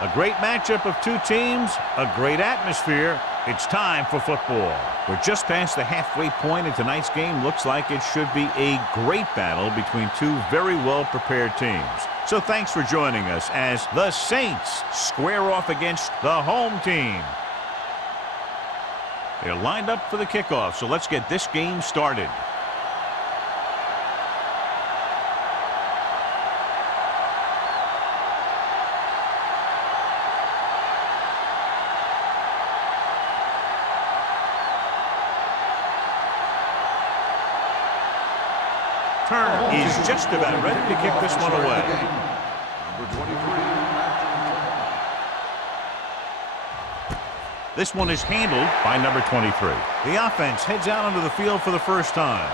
A great matchup of two teams, a great atmosphere. It's time for football. We're just past the halfway point, and tonight's game looks like it should be a great battle between two very well-prepared teams. So thanks for joining us as the Saints square off against the home team. They're lined up for the kickoff, so let's get this game started. Turner is just about ready to kick this one away. Number 23. This one is handled by number 23. The offense heads out onto the field for the first time.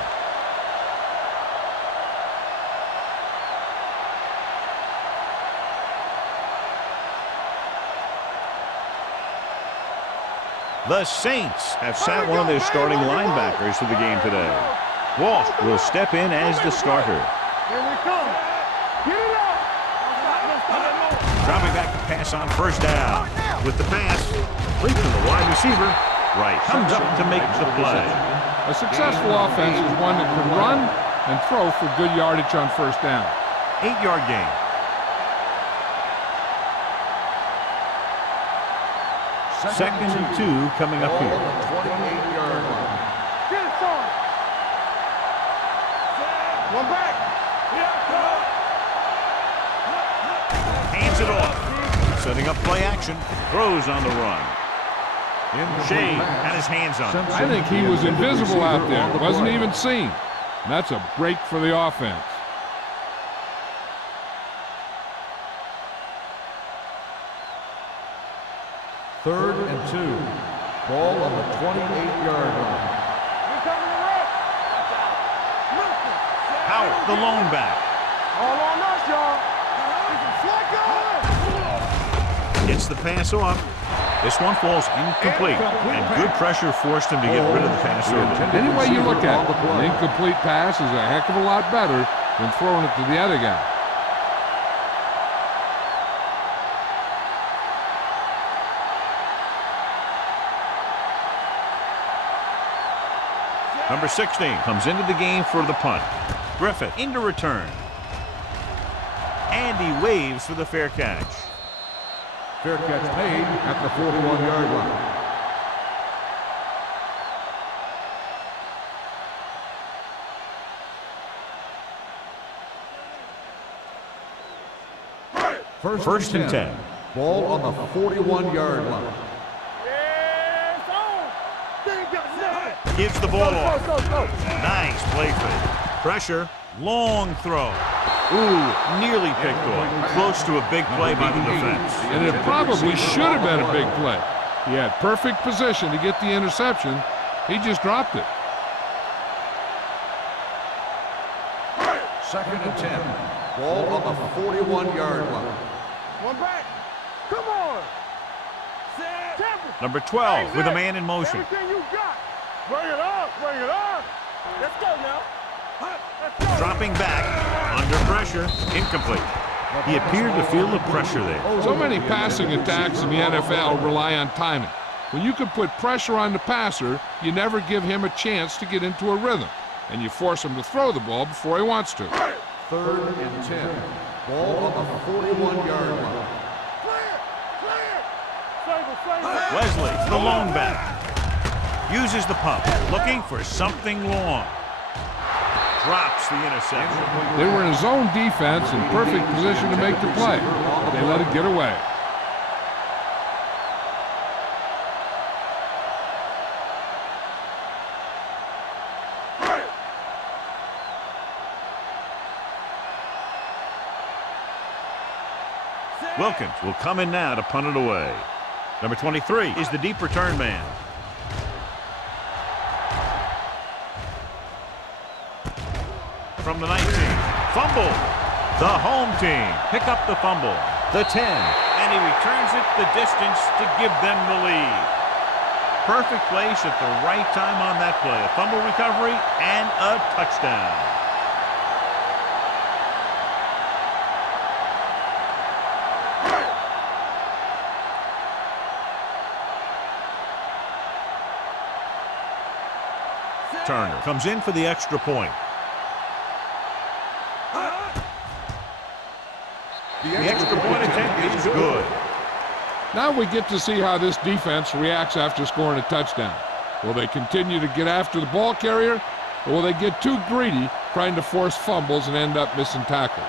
The Saints have sat one of their starting linebackers to the game today. Walt will step in as the starter. Here we come. Get it up. Dropping back to pass on first down. With the pass, complete to the wide receiver. Right, comes up to make the play. A successful offense is one that can run and throw for good yardage on first down. 8-yard gain. Second and 2 coming up here. 28-yard line. Get it, son. One back. Hands it off. Setting up play action. Throws on the run. Shea had his hands on it. I think he was invisible out there. Wasn't even seen. And that's a break for the offense. Third and 2. Ball on the 28-yard line. Howard, the lone back. All on us, y'all. Gets the pass off. This one falls incomplete, and good pressure forced him to get rid of the pass early. Any way you look at it, an incomplete pass is a heck of a lot better than throwing it to the other guy. Number 16 comes into the game for the punt. Griffith into return. And he waves for the fair catch. Fair catch made at the 41-yard line. First and 10. Ball on the 41-yard line. Gives the ball off. Nice play fake. Pressure. Long throw. Ooh, nearly picked off. Close to a big play by the defense. And it probably should have been a big play. He had perfect position to get the interception. He just dropped it. Second and 10. Ball on the 41-yard line. One back. Come on. Number 12 with a man in motion. Everything you got. Bring it on. Bring it on. Let's go now. Let's go. Dropping back. Under pressure. Incomplete. He appeared to feel the pressure there. So many passing attacks in the NFL rely on timing. When you can put pressure on the passer, you never give him a chance to get into a rhythm, and you force him to throw the ball before he wants to. Third and 10. Ball on the 41-yard line. Wesley, the lone back. Uses the pump. Looking for something long. Drops the interception. They were in zone defense in perfect position to make the play. They let it get away. Wilkins will come in now to punt it away. Number 23 is the deep return man. From the 19, fumble. The home team pick up the fumble. The 10, and he returns it the distance to give them the lead. Perfect place at the right time on that play. A fumble recovery and a touchdown. returner. Comes in for the extra point. The extra point attempt is good. Now we get to see how this defense reacts after scoring a touchdown. Will they continue to get after the ball carrier, or will they get too greedy trying to force fumbles and end up missing tackles?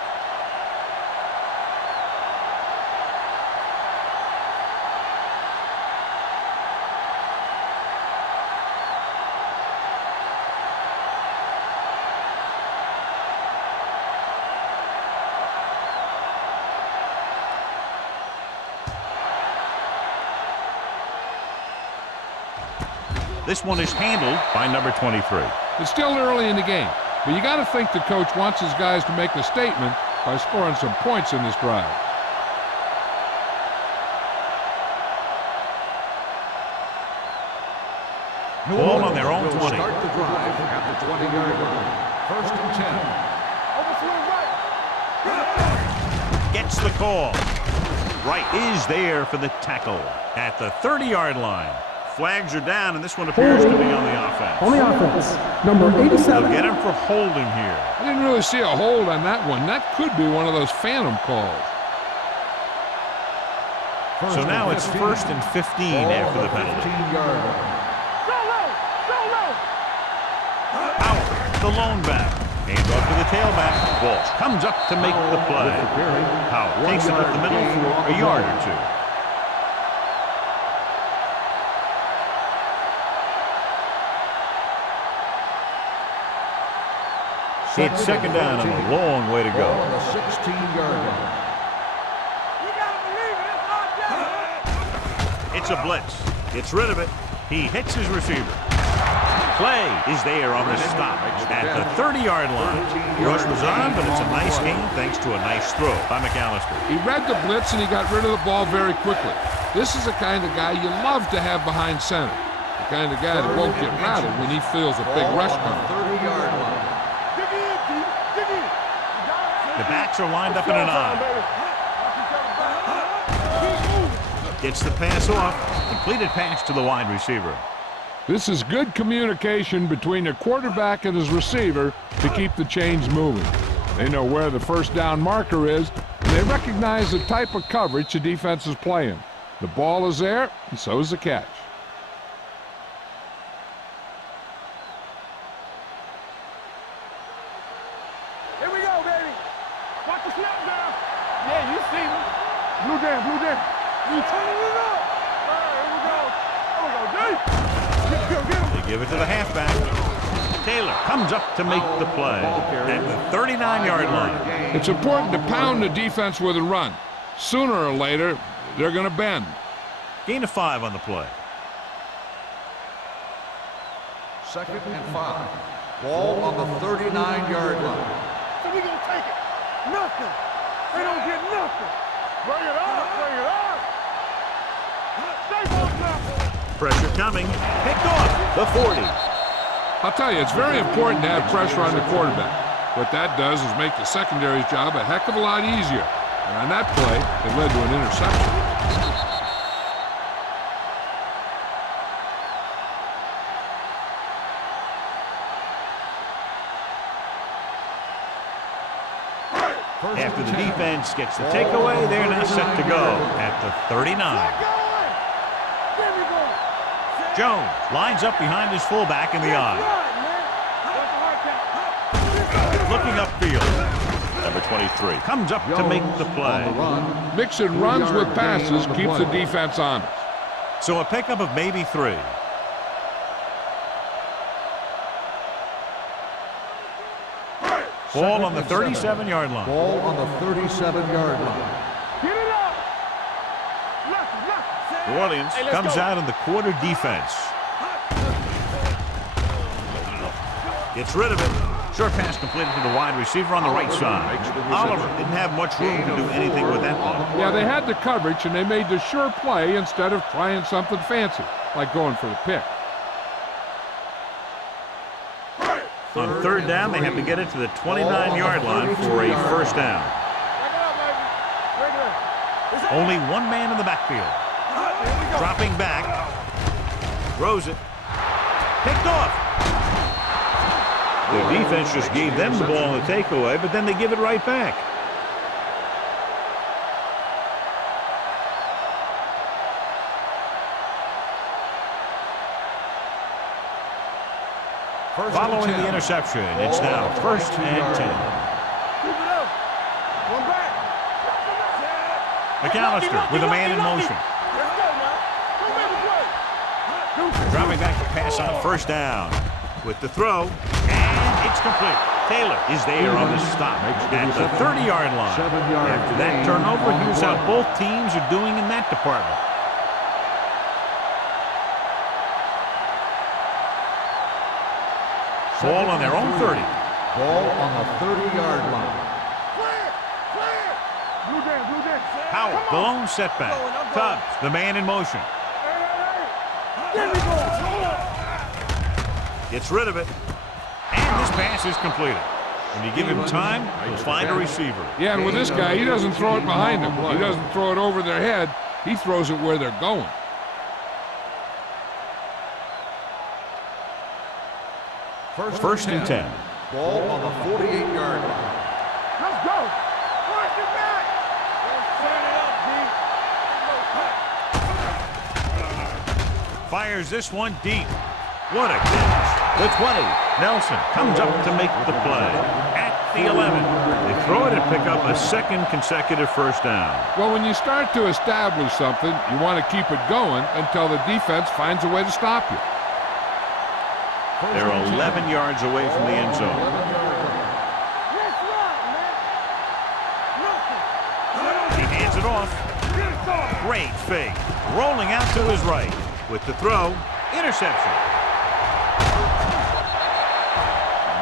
This one is handled by number 23. It's still early in the game, but you got to think the coach wants his guys to make a statement by scoring some points in this drive. Ball on their own 20. Start the drive at the 20-yard line. First and 10. Gets the call. Right is there for the tackle at the 30-yard line. Flags are down, and this one appears to be on the offense. On the offense, number 87. They'll get him for holding here. I didn't really see a hold on that one. That could be one of those phantom calls. So now it's first and 15 after the penalty. Howard, the lone back. Hands off to the tailback. Walsh comes up to make the play. Howard takes it up the middle for a yard or two. It's second down and a long way to go. On the 16-yard line. It's a blitz. Gets rid of it. He hits his receiver. Play is there on the stop at the 30-yard line. Rush was on, but it's a nice gain thanks to a nice throw by McAllister. He read the blitz and he got rid of the ball very quickly. This is the kind of guy you love to have behind center. The kind of guy that won't get rattled when he feels a big rush coming. 30-yard line. The backs are lined up in an I. Gets the pass off. Completed pass to the wide receiver. This is good communication between the quarterback and his receiver to keep the chains moving. They know where the first down marker is, and they recognize the type of coverage the defense is playing. The ball is there, and so is the catch. Here we go, baby. Watch the snap down. Yeah, you see me. Blue down, blue down. You turning it up. All right, here we go. Here we go, D. Get him. They give it to the halfback. Taylor comes up to make the play at the 39-yard line. It's important to pound the defense with a run. Sooner or later, they're going to bend. Gain of 5 on the play. Second and 5. Ball on the 39-yard line. So we gonna take it. Nothing. They don't get nothing. Bring it up. Bring it up. Stay on now. Pressure coming. Picked off the 40. I'll tell you, it's very important to have pressure on the quarterback. What that does is make the secondary's job a heck of a lot easier. And on that play, it led to an interception. After the defense gets the takeaway, they're now set to go at the 39. Jones lines up behind his fullback in the I. Looking upfield. Number 23 comes up to make the play. Mixing runs with passes keeps the defense honest. So a pickup of maybe 3. Ball on the 37-yard line. Ball on the 37-yard line. Get it up. Left, left. New Orleans comes out in the quarter defense. Gets rid of it. Short pass completed to the wide receiver on the right side. Oliver didn't have much room to do anything with that ball. Yeah, they had the coverage, and they made the sure play instead of trying something fancy, like going for the pick. On third down, they have to get it to the 29-yard line for a first down. Only one man in the backfield. Dropping back. Throws it. Picked off. Their defense just gave them the ball in the takeaway, but then they give it right back. Following the interception, it's now 1st and 10. McAllister with a man in motion. Dropping back to pass on 1st down. With the throw, and it's complete. Taylor is there on the stop at the 30-yard line. After that turnover, here's how both teams are doing in that department. Ball on their own 30. Ball on the 30-yard line. Howell, the lone setback. Tubbs, the man in motion. Gets rid of it. And this pass is completed. When you give him time, he'll find a receiver. Yeah, and with this guy, he doesn't throw it behind him. He doesn't throw it over their head. He throws it where they're going. First and 10. Ball on the 48-yard line. Let's go. First and back. Fires this one deep. What a catch. The 20. Nelson comes up to make the play. At the 11. They throw it and pick up a 2nd consecutive 1st down. Well, when you start to establish something, you want to keep it going until the defense finds a way to stop you. They're 11 yards away from the end zone. He hands it off. Great fake. Rolling out to his right. With the throw, interception.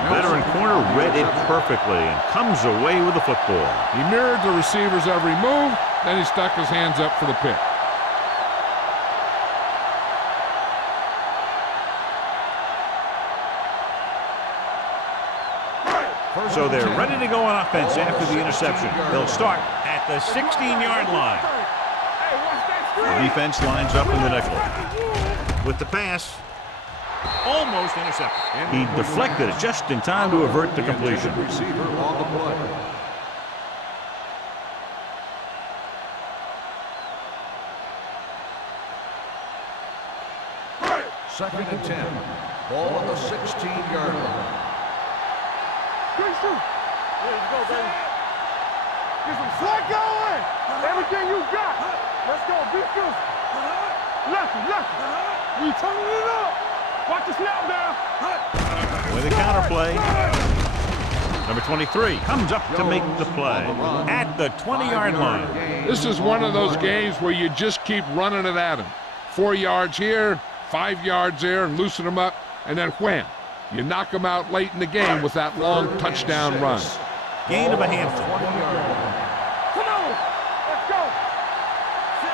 Veteran corner read it perfectly and comes away with the football. He mirrored the receiver's every move, then he stuck his hands up for the pick. So they're ready to go on offense after the interception. They'll start at the 16-yard line. The defense lines up in the nickel. With the pass, almost intercepted. He deflected it just in time to avert the completion. Receiver on the play. Second and 10. Ball on the 16-yard line. Good shoot. There you go, baby. Get some slack going. Everything you got. Let's go. Be good. Lefty. You turning it up. Watch the snap down. With a counterplay. Number 23 comes up to make the play at the 20-yard line. This is one of those games where you just keep running it at him. 4 yards here, 5 yards there, and loosen them up, and then wham. You knock them out late in the game with that long touchdown run. Gain of a handful. Come on. Let's go.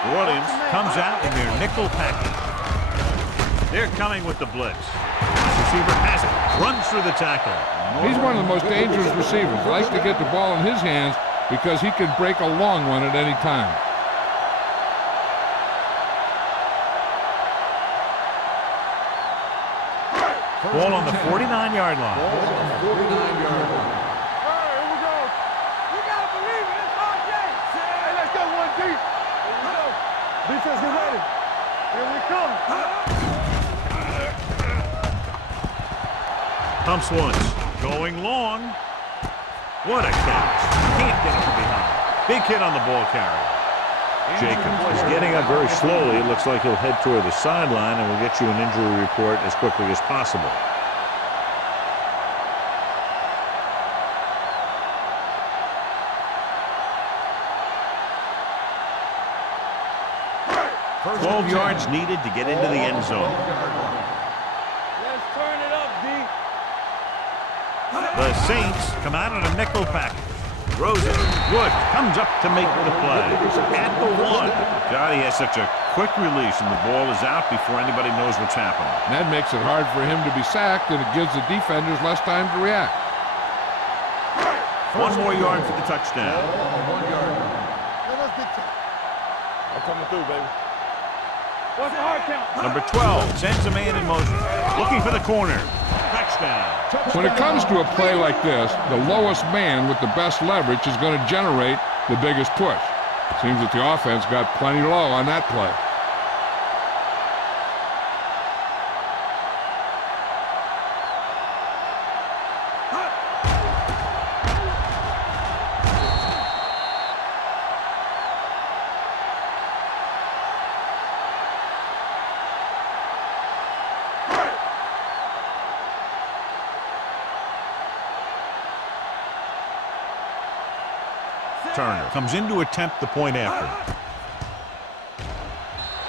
New Orleans comes out in their nickel package. They're coming with the blitz. Receiver has it. Runs through the tackle. He's one of the most dangerous receivers. He likes to get the ball in his hands because he can break a long one at any time. Ball on the 49-yard line. Ball on the 49-yard line. All right, here we go. You got to believe it. It's our game. Hey, let's go one deep. Here we go. Defense, get ready. Here we come. Pumps once. Going long. What a catch. Can't get it from behind. Big hit on the ball carrier. Jacobs is getting up very slowly. It looks like he'll head toward the sideline, and we'll get you an injury report as quickly as possible. First 12 yards needed to get into the end zone. Let's turn it up, D. The Saints come out in a nickel package. Rosen, Wood comes up to make the play. At the 1. God, he has such a quick release, and the ball is out before anybody knows what's happening. And that makes it hard for him to be sacked, and it gives the defenders less time to react. 1 more yard for the touchdown. I'm coming through, baby. What's the hard count? Number 12 sends a man in motion. Looking for the corner. touchdown. When it comes to a play like this, the lowest man with the best leverage is going to generate the biggest push. Seems that the offense got plenty low on that play. Turner comes in to attempt the point after.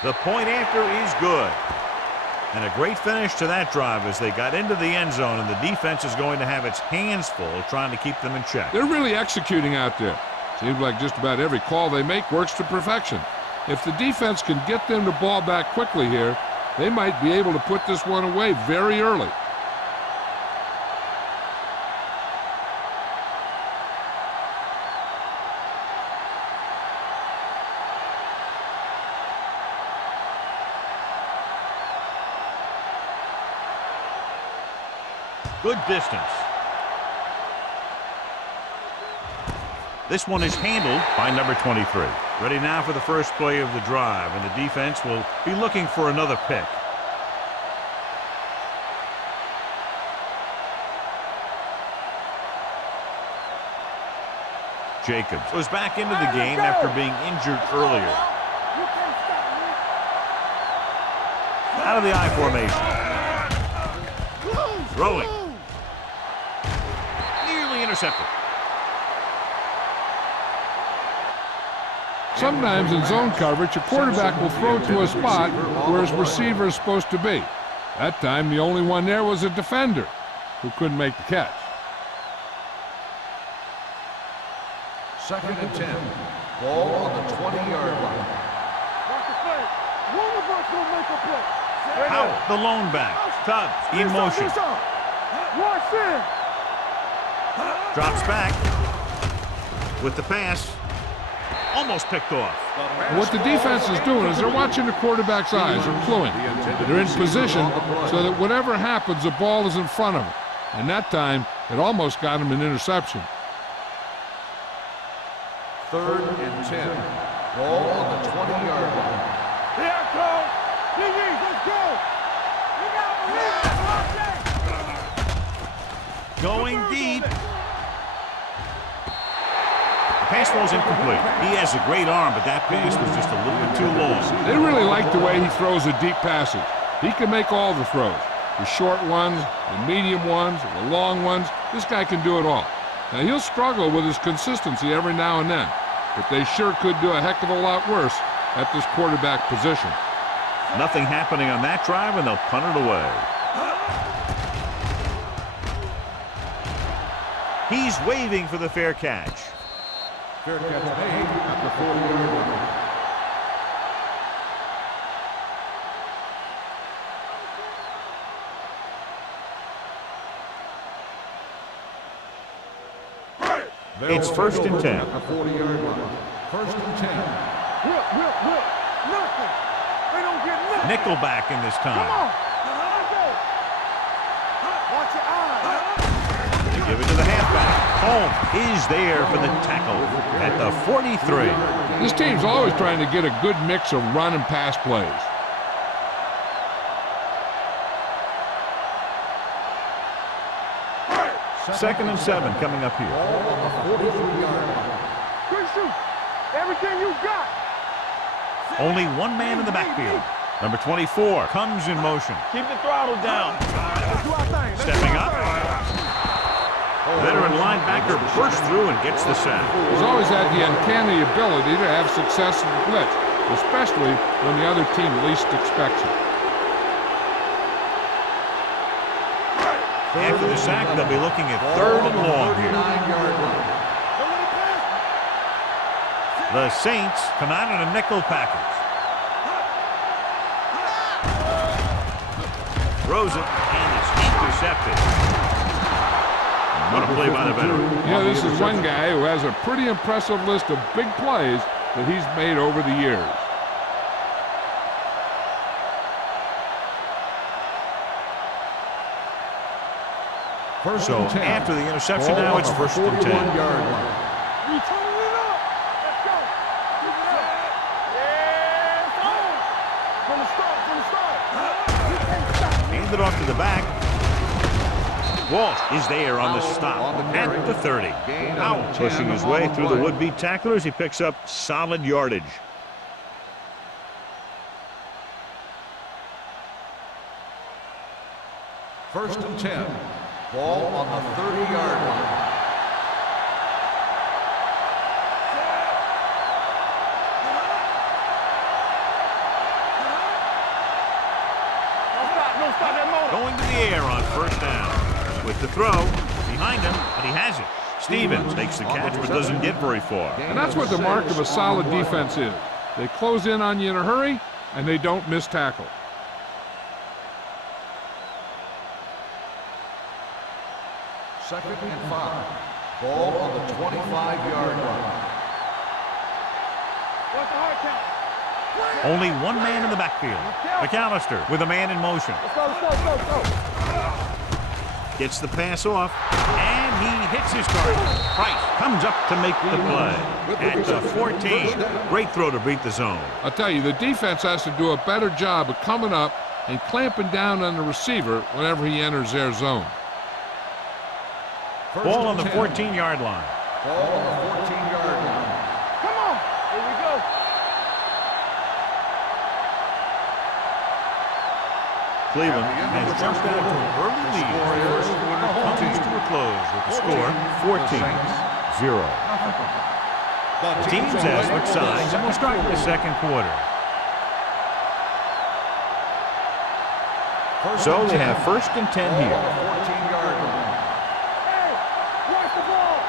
The point after is good. And a great finish to that drive as they got into the end zone, and the defense is going to have its hands full trying to keep them in check. They're really executing out there. Seems like just about every call they make works to perfection. If the defense can get them the ball back quickly here, they might be able to put this one away very early. Good distance. This one is handled by number 23. Ready now for the first play of the drive, and the defense will be looking for another pick. Jacobs was back into the game after being injured earlier. Out of the I formation. Throwing. Nearly intercepted. Sometimes in zone coverage, a quarterback will throw to a spot where his receiver is supposed to be. That time, the only one there was a defender who couldn't make the catch. 2nd and 10. Ball on the 20-yard line. Watch the play. One of us will make a play. Howard, the lone back. Tubbs in motion. Watch in. Drops back with the pass. Almost picked off. What the defense is doing is they're watching the quarterback's eyes. They're cluing. They're in position so that whatever happens, the ball is in front of them. And that time, it almost got him an interception. 3rd and 10. Ball on the 20-yard line. Here it comes. DBs, let's go. Going deep. The pass was incomplete. He has a great arm, but that pass was just a little bit too long. They really like the way he throws the deep passes. He can make all the throws. The short ones, the medium ones, the long ones. This guy can do it all. Now, he'll struggle with his consistency every now and then, but they sure could do a heck of a lot worse at this quarterback position. Nothing happening on that drive, and they'll punt it away. He's waving for the fair catch. Fair catch made at the 40-yard line. It's 1st and 10. At the 40-yard line. 1st and 10. Whip. Nothing. They don't get nothing. Nickelback in this Come time. on. Let's go. Watch your eyes. They give it to the halfback. Holmes is there for the tackle at the 43. This team's always trying to get a good mix of run and pass plays. Second and 7 coming up here. Ball on the 43-yard line. Good shoot. Everything you got. Only one man in the backfield. Number 24 comes in motion. Keep the throttle down. Let's do our thing. Stepping up. Veteran linebacker bursts through and gets the sack. He's always had the uncanny ability to have success in the blitz, especially when the other team least expects it. After the sack, they'll be looking at 3rd and long here. 39-yard line. The Saints come out in a nickel package. Throws it, and it's intercepted. What a play by the veteran. Yeah, this is one guy who has a pretty impressive list of big plays that he's made over the years. First So and 10. after the interception, Ball now on it's the first and 10. 41-yard line. We turning it up. Let's go. Keep it up. Yeah, it's on. From the start, from the start. You can't stop me. Hand it off to the back. Walsh is there on the stop at the 30. Out, pushing his way through the would-be tacklers. He picks up solid yardage. First and 10. Ball on the 30-yard line. Don't stop that motor. Going to the air on first down. With the throw, behind him, but he has it. Stevens takes the catch but doesn't get very far. And that's what the mark of a solid defense is. They close in on you in a hurry, and they don't miss tackle. Second and 5. Ball on the 25-yard line. What's the hard count? Only one man in the backfield. McAllister with a man in motion. Let's go, let's go, let's go, let's go. Gets the pass off, and he hits his target. Price comes up to make the play. At the 14, great throw to beat the zone. I'll tell you, the defense has to do a better job of coming up and clamping down on the receiver whenever he enters their zone. Ball on the 14-yard line. Ball on the 14-yard line. Come on. Here we go. Cleveland has jumped out to an early lead. First quarter comes to a close with the score 14-0. The teams have switched sides, and we'll start with the second quarter. So they have first and 10 here. 14-yard line. Hey, watch the ball.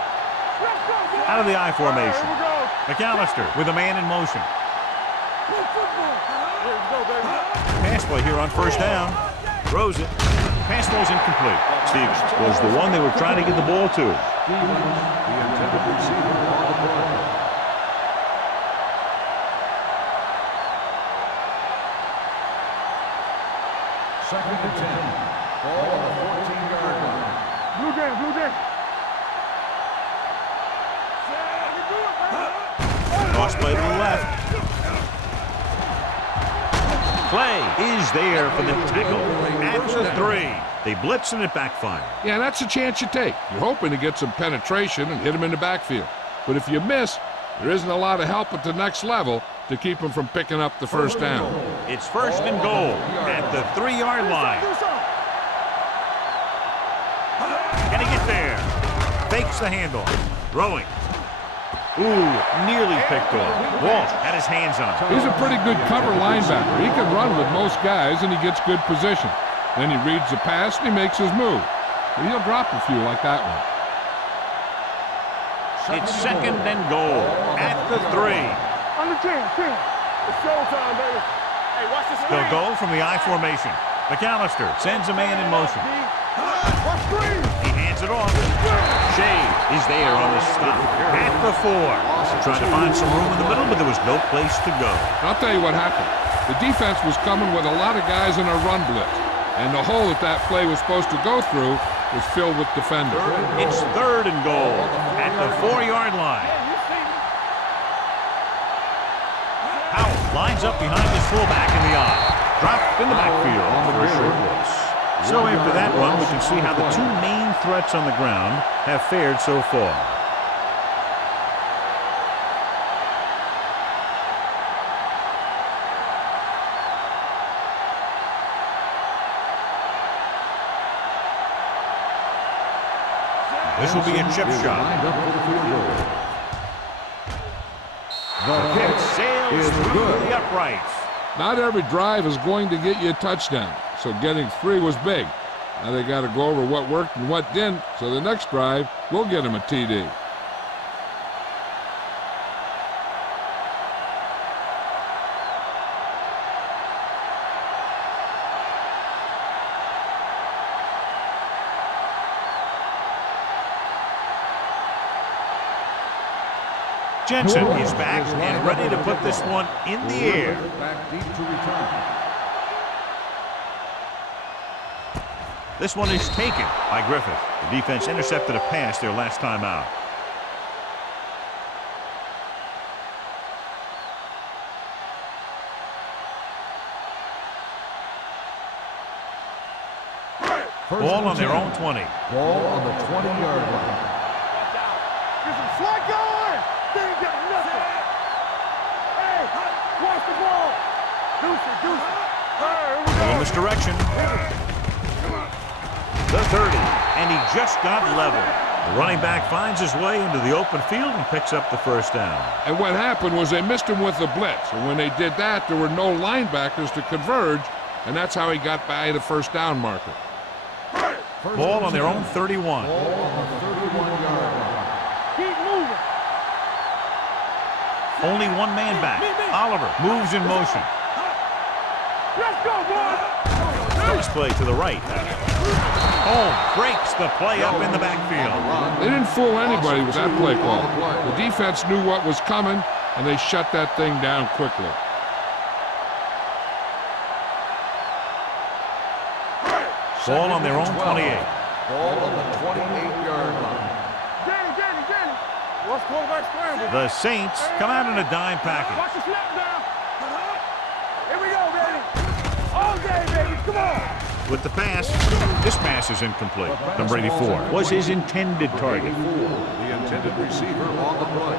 Let's go, boys. Out of the I formation. Here we go. McAllister with a man in motion. Play football. Here we go, baby. Pass play here on first down. Throws it. Pass ball's incomplete. Stevens was the one they were trying to get the ball to. Stevens, the intended receiver on the play. Second and 10. Ball on the 14-yard line. Blue game, blue game. Cross play to the left. Play is there for the tackle at the 3. They blitz and it backfires. Yeah, that's a chance you take. You're hoping to get some penetration and hit him in the backfield. But if you miss, there isn't a lot of help at the next level to keep him from picking up the first down. It's first and goal at the 3-yard line. Can he get there? Fakes the handoff. Throwing. Ooh, nearly picked off. Walsh had his hands on him. He's a pretty good cover linebacker. He can run with most guys, and he gets good position. Then he reads the pass, and he makes his move. But he'll drop a few like that one. It's second and goal at the 3. On the 10. It's showtime, baby. Hey, watch the screen. They'll go from the I formation. McAllister sends a man in motion. Watch screen. He hands it off. Shea is there on the stop at the 4. Trying to find some room in the middle, but there was no place to go. I'll tell you what happened. The defense was coming with a lot of guys in a run blitz, and the hole that play was supposed to go through was filled with defenders. It's third and goal at the 4-yard line. Howell lines up behind his fullback in the eye. Dropped in the backfield for a short loss. So after that run, we can see how the two main threats on the ground have fared so far. This will be a chip shot. Lined up for the field goal. The kick sails through the uprights. Not every drive is going to get you a touchdown, so getting 3 was big. Now they got to go over what worked and what didn't, so the next drive will get him a TD. Jensen is back and ready to put this one in the air. Back deep to return. This one is taken by Griffith. The defense intercepted a pass their last time out. Ball on their own 20. Ball on the 20-yard line. Get some slack going. They ain't got nothing. Hey, watch the ball. Deuce it. Here we go. In this direction. The 30, and he just got level. The running back finds his way into the open field and picks up the first down. And what happened was they missed him with the blitz. And when they did that, there were no linebackers to converge, and that's how he got by the first down marker. Ball on their own 31. Ball on the 31-yard line. Keep moving. Only one man back. Oliver moves in motion. Let's go, boys. Cross play to the right. Home breaks the play up in the backfield. They didn't fool anybody with that play call. The defense knew what was coming, and they shut that thing down quickly. Ball on their own 28. Ball on the 28-yard line. Danny. What's quarterback scramble? The Saints come out in a dime package. Watch the snap down. Here we go, baby. All day, baby. Come on. With the pass, this pass is incomplete. Number 84 was his intended target. The intended receiver on the play.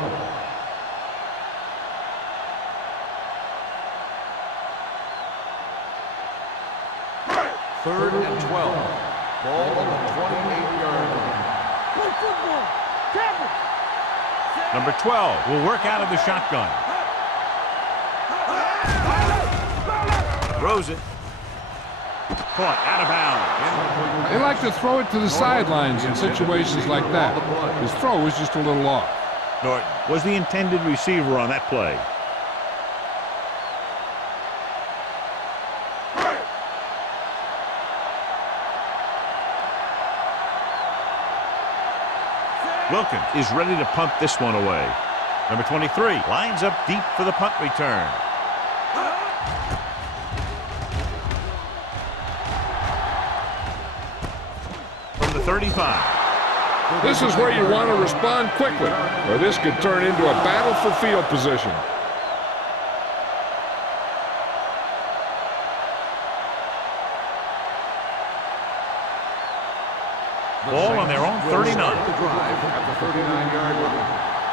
Third and 12. Ball on the 28-yard line. Play football. Tackle. Number 12 will work out of the shotgun. Throws it. Caught out of bounds. They like to throw it to the sidelines in situations like that. His throw was just a little off. Norton was the intended receiver on that play. Wilkins is ready to punt this one away. Number 23 lines up deep for the punt return. From the 35. This is where you want to respond quickly, or this could turn into a battle for field position. Ball on their own 39. The drive at the 39-yard line.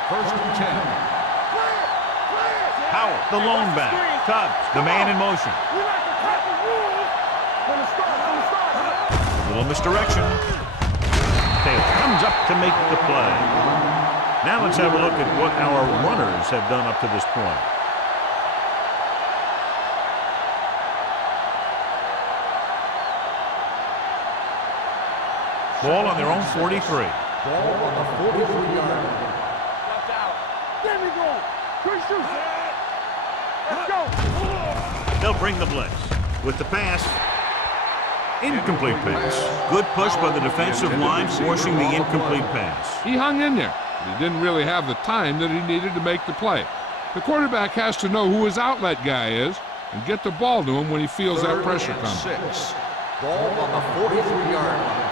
First and 10. Howard, the lone back. Tubbs, the man in motion. We like to cut the rules from the start. Little misdirection. Taylor comes up to make the play. Now let's have a look at what our runners have done up to this point. Ball on their own 43. Ball on the 43-yard line. Watch out. There we go. Good shoot. Let's go. They'll bring the blitz. With the pass. Incomplete pass. Good push by the defensive line, forcing the incomplete pass. He hung in there, but he didn't really have the time that he needed to make the play. The quarterback has to know who his outlet guy is and get the ball to him when he feels that pressure coming. 6. Ball on the 43-yard line.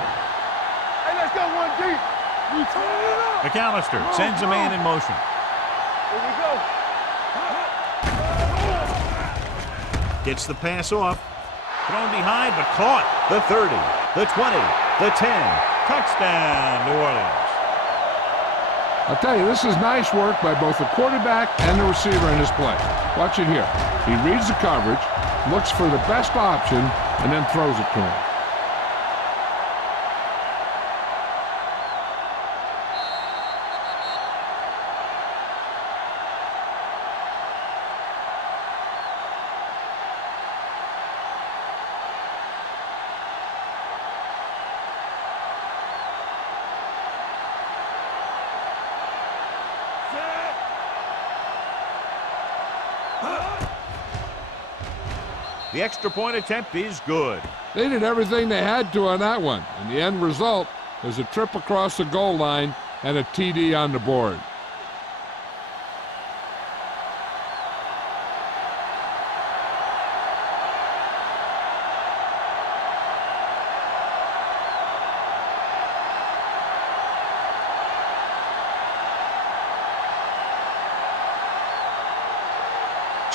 Hey, let's go one deep. You turn it up. McAllister sends a man in motion. Here we go. Gets the pass off. Thrown behind, but caught. The 30, the 20, the 10. Touchdown, New Orleans. I'll tell you, this is nice work by both the quarterback and the receiver in this play. Watch it here. He reads the coverage, looks for the best option, and then throws it to him. The extra point attempt is good. They did everything they had to on that one, and the end result is a trip across the goal line and a TD on the board.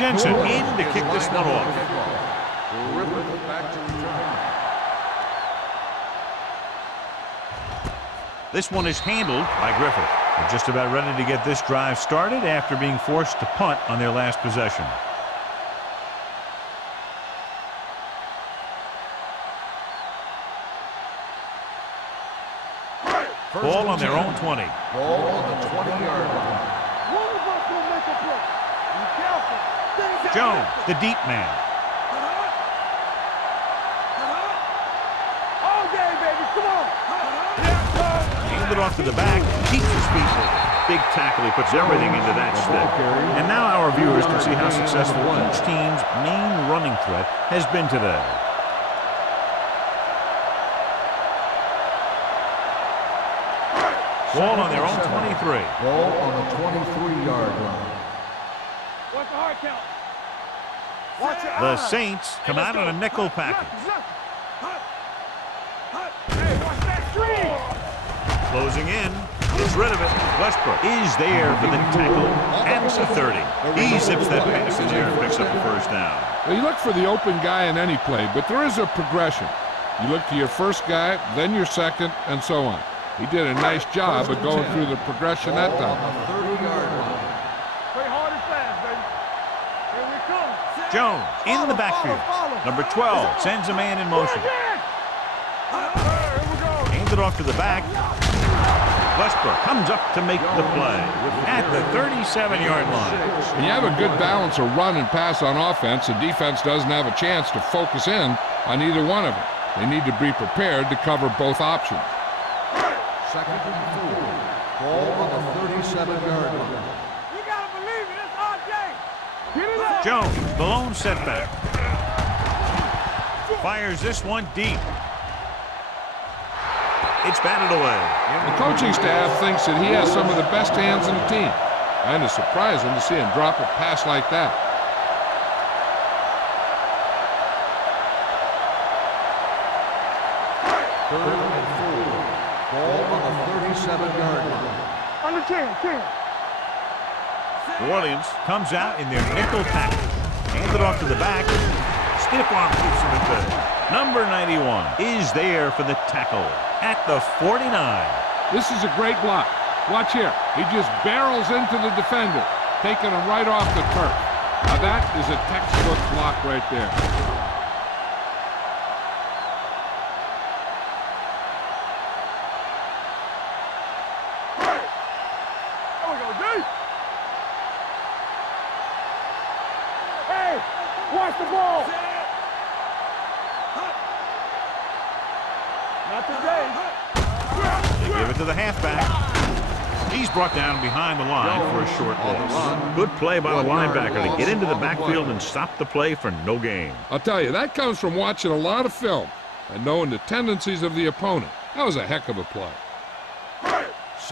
Jensen in to kick this one off. Griffith back to return. This one is handled by Griffith. They're just about ready to get this drive started after being forced to punt on their last possession. Ball on their own 20. Ball on the 20-yard line. One of us will make a play. Be careful. Jones, the deep man. All day, baby. Come on. Handed off to the back. Keeps his feet. Big tackle. He puts everything into that step. And now our viewers can see how successful each team's main running threat has been today. Ball on their own 23. Ball on the 23-yard line. What's the hard count? Watch your The eyes. Saints come out in a nickel package. Hey, watch that screen. Closing in. Gets rid of it. Westbrook is there for the tackle at the 30. He zips that pass in there and picks up the first down. Well, you look for the open guy in any play, but there is a progression. You look to your first guy, then your second, and so on. He did a nice job of going through the progression that Ball time. on the 30-yard line. Play hard and fast, baby. Here we come. Jones in the backfield. Number 12 sends a man in motion. Here we go. Hands it off to the back. Westbrook comes up to make the play at the 37-yard line. When you have a good balance of run and pass on offense, the defense doesn't have a chance to focus in on either one of them. They need to be prepared to cover both options. Second and 4. Ball on the 37-yard line. You gotta believe it. It's RJ. Get it up. Jones, the lone setback. Fires this one deep. It's batted away. The coaching staff thinks that he has some of the best hands in the team. And it's surprising to see him drop a pass like that. Third and 4. Ball on the 37-yard line. Under 10. New Orleans comes out in their nickel package. Hands it off to the back. Stiff arm keeps him in bed. Number 91 is there for the tackle at the 49. This is a great block. Watch here. He just barrels into the defender, taking him right off the turf. Now that is a textbook block right there. There we go, D. Hey, watch the ball. Not today. They give it to the halfback. He's brought down behind the line for a short loss. Good play by the linebacker to get into the backfield and stop the play for no gain. I'll tell you, that comes from watching a lot of film and knowing the tendencies of the opponent. That was a heck of a play.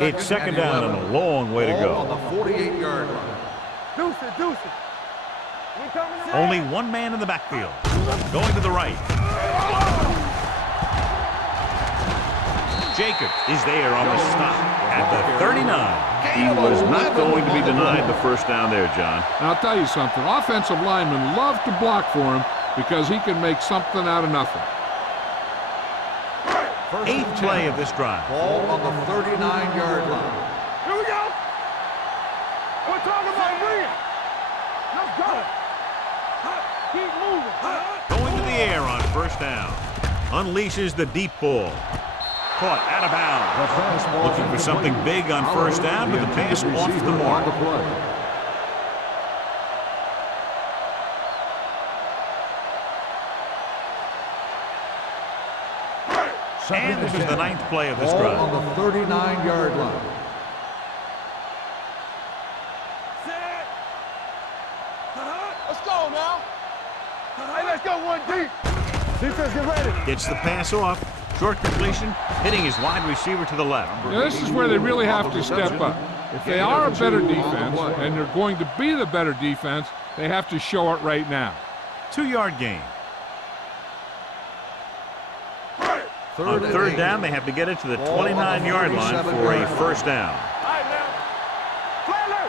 It's second down and a long way to Ball go. on the 48-yard line. Deuce it. We coming in. Only one man in the backfield. Going to the right. Jacobs is there on the stop at the 39. He was not going to be denied the first down there, John. And I'll tell you something, offensive linemen love to block for him because he can make something out of nothing. Eighth play of this drive. Ball on the 39-yard line. Here we go. We're talking about bringing. Let's go. Keep moving. Going to the air on first down. Unleashes the deep ball. Caught out of bounds. Looking for something big on first down, but the pass off the mark. And this is the ninth play of this Ball drive. on the 39-yard line. Let's go now. Hey, let's go one deep. Defense, get ready. Gets the pass off. Short completion, hitting his wide receiver to the left. Now, this is where they really have to step up. If they are a better defense, and they're going to be the better defense, they have to show it right now. 2-yard gain. On third down, they have to get it to the 29-yard line for a first down. All right, now. Flatter.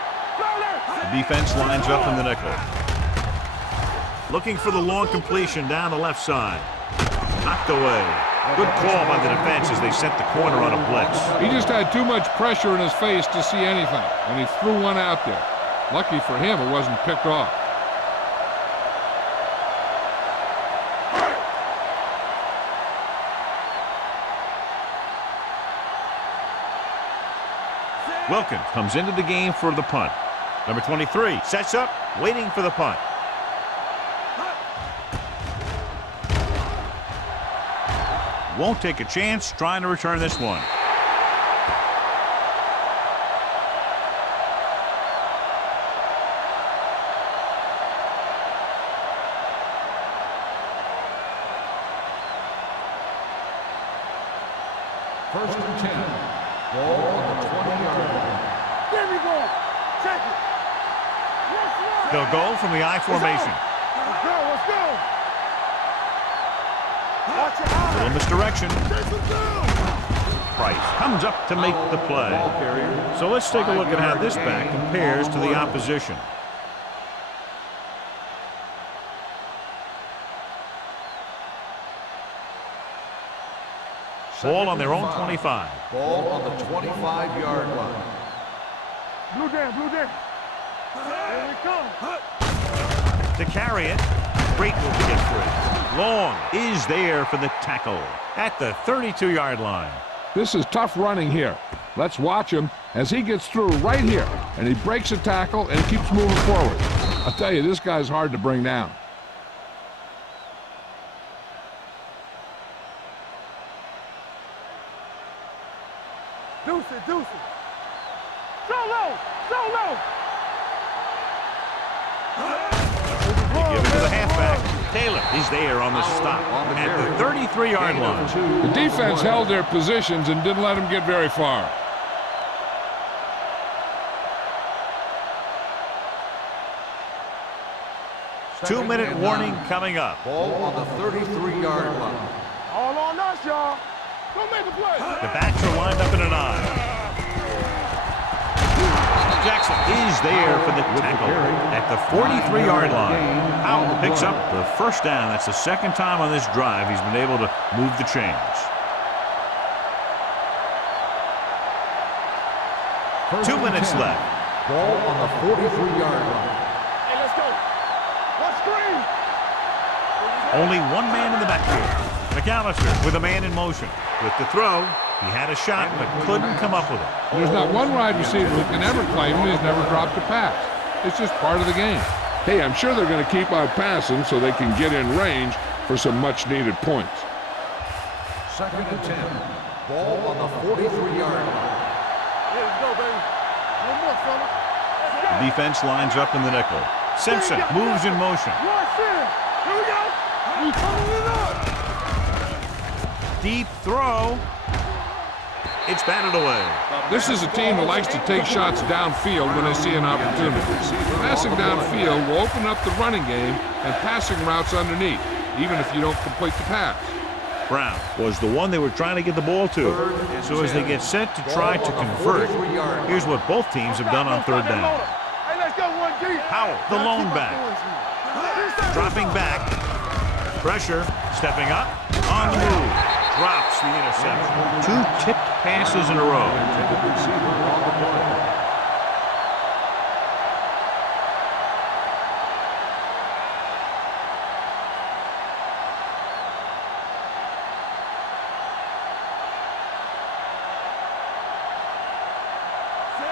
The defense lines up in the nickel. Looking for the long completion down the left side. Knocked away. Good call by the defense as they sent the corner on a blitz. He just had too much pressure in his face to see anything, and he threw one out there. Lucky for him, it wasn't picked off. Wilkins comes into the game for the punt. Number 23 sets up, waiting for the punt. Won't take a chance trying to return this one. First and 10. Ball on the 20-yard line. There we go. Check it. Let's They'll go from the I formation. Let's go. Let's go. Watch your eyes. Little misdirection. Price comes up to make the play. So let's take a look at how this back compares to the opposition. Ball on their own 25. Ball on the 25-yard line. Blue down, blue down. Here we come. To carry it. Great move to get free. Long is there for the tackle at the 32-yard line. This is tough running here. Let's watch him as he gets through right here, and he breaks a tackle and keeps moving forward. I'll tell you, this guy's hard to bring down. Deuce it, deuce it. So low, so low. They give it to the halfback. Taylor is there on the stop at the 33-yard line. The defense held their positions and didn't let him get very far. Two-minute warning coming up. Ball on the 33-yard line. All on us, y'all. Go make a play. The backs are lined up in an I. Jackson is there for the tackle at the 43-yard line. Powell picks up the first down. That's the second time on this drive he's been able to move the chains. 2 minutes left. Ball on the 43-yard line. Hey, let's go. Let's screen. Only one man in the backfield. McAllister with a man in motion. With the throw, he had a shot but couldn't come up with it. There's not one wide receiver who can ever claim he's never dropped a pass. It's just part of the game. Hey, I'm sure they're going to keep on passing so they can get in range for some much-needed points. Second and 10. Ball on the 43-yard line. Here we go, baby. One more, fella. Let's go. The defense lines up in the nickel. Simpson moves in motion. Watch this. Here we go. We coming it up. Deep throw. It's batted away. This is a team that likes to take shots downfield when they see an opportunity. Passing downfield will open up the running game and passing routes underneath, even if you don't complete the pass. Brown was the one they were trying to get the ball to. So as they get set to try to convert, here's what both teams have done on third down. Hey, let's go, 1D. Powell, the lone back. Dropping back. Pressure. Stepping up. On the move. Drops the interception. Two tipped passes in a row.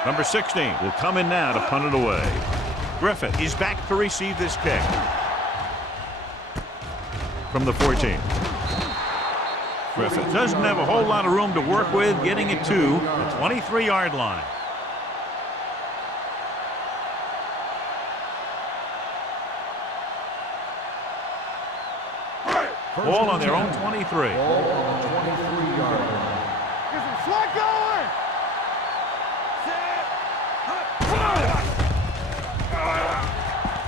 Number 16 will come in now to punt it away. Griffith is back to receive this kick. From the 14. Griffith doesn't have a whole lot of room to work with, getting it to the 23-yard line. Ball on their own 23. Ball on the 23-yard line. Get some slack going.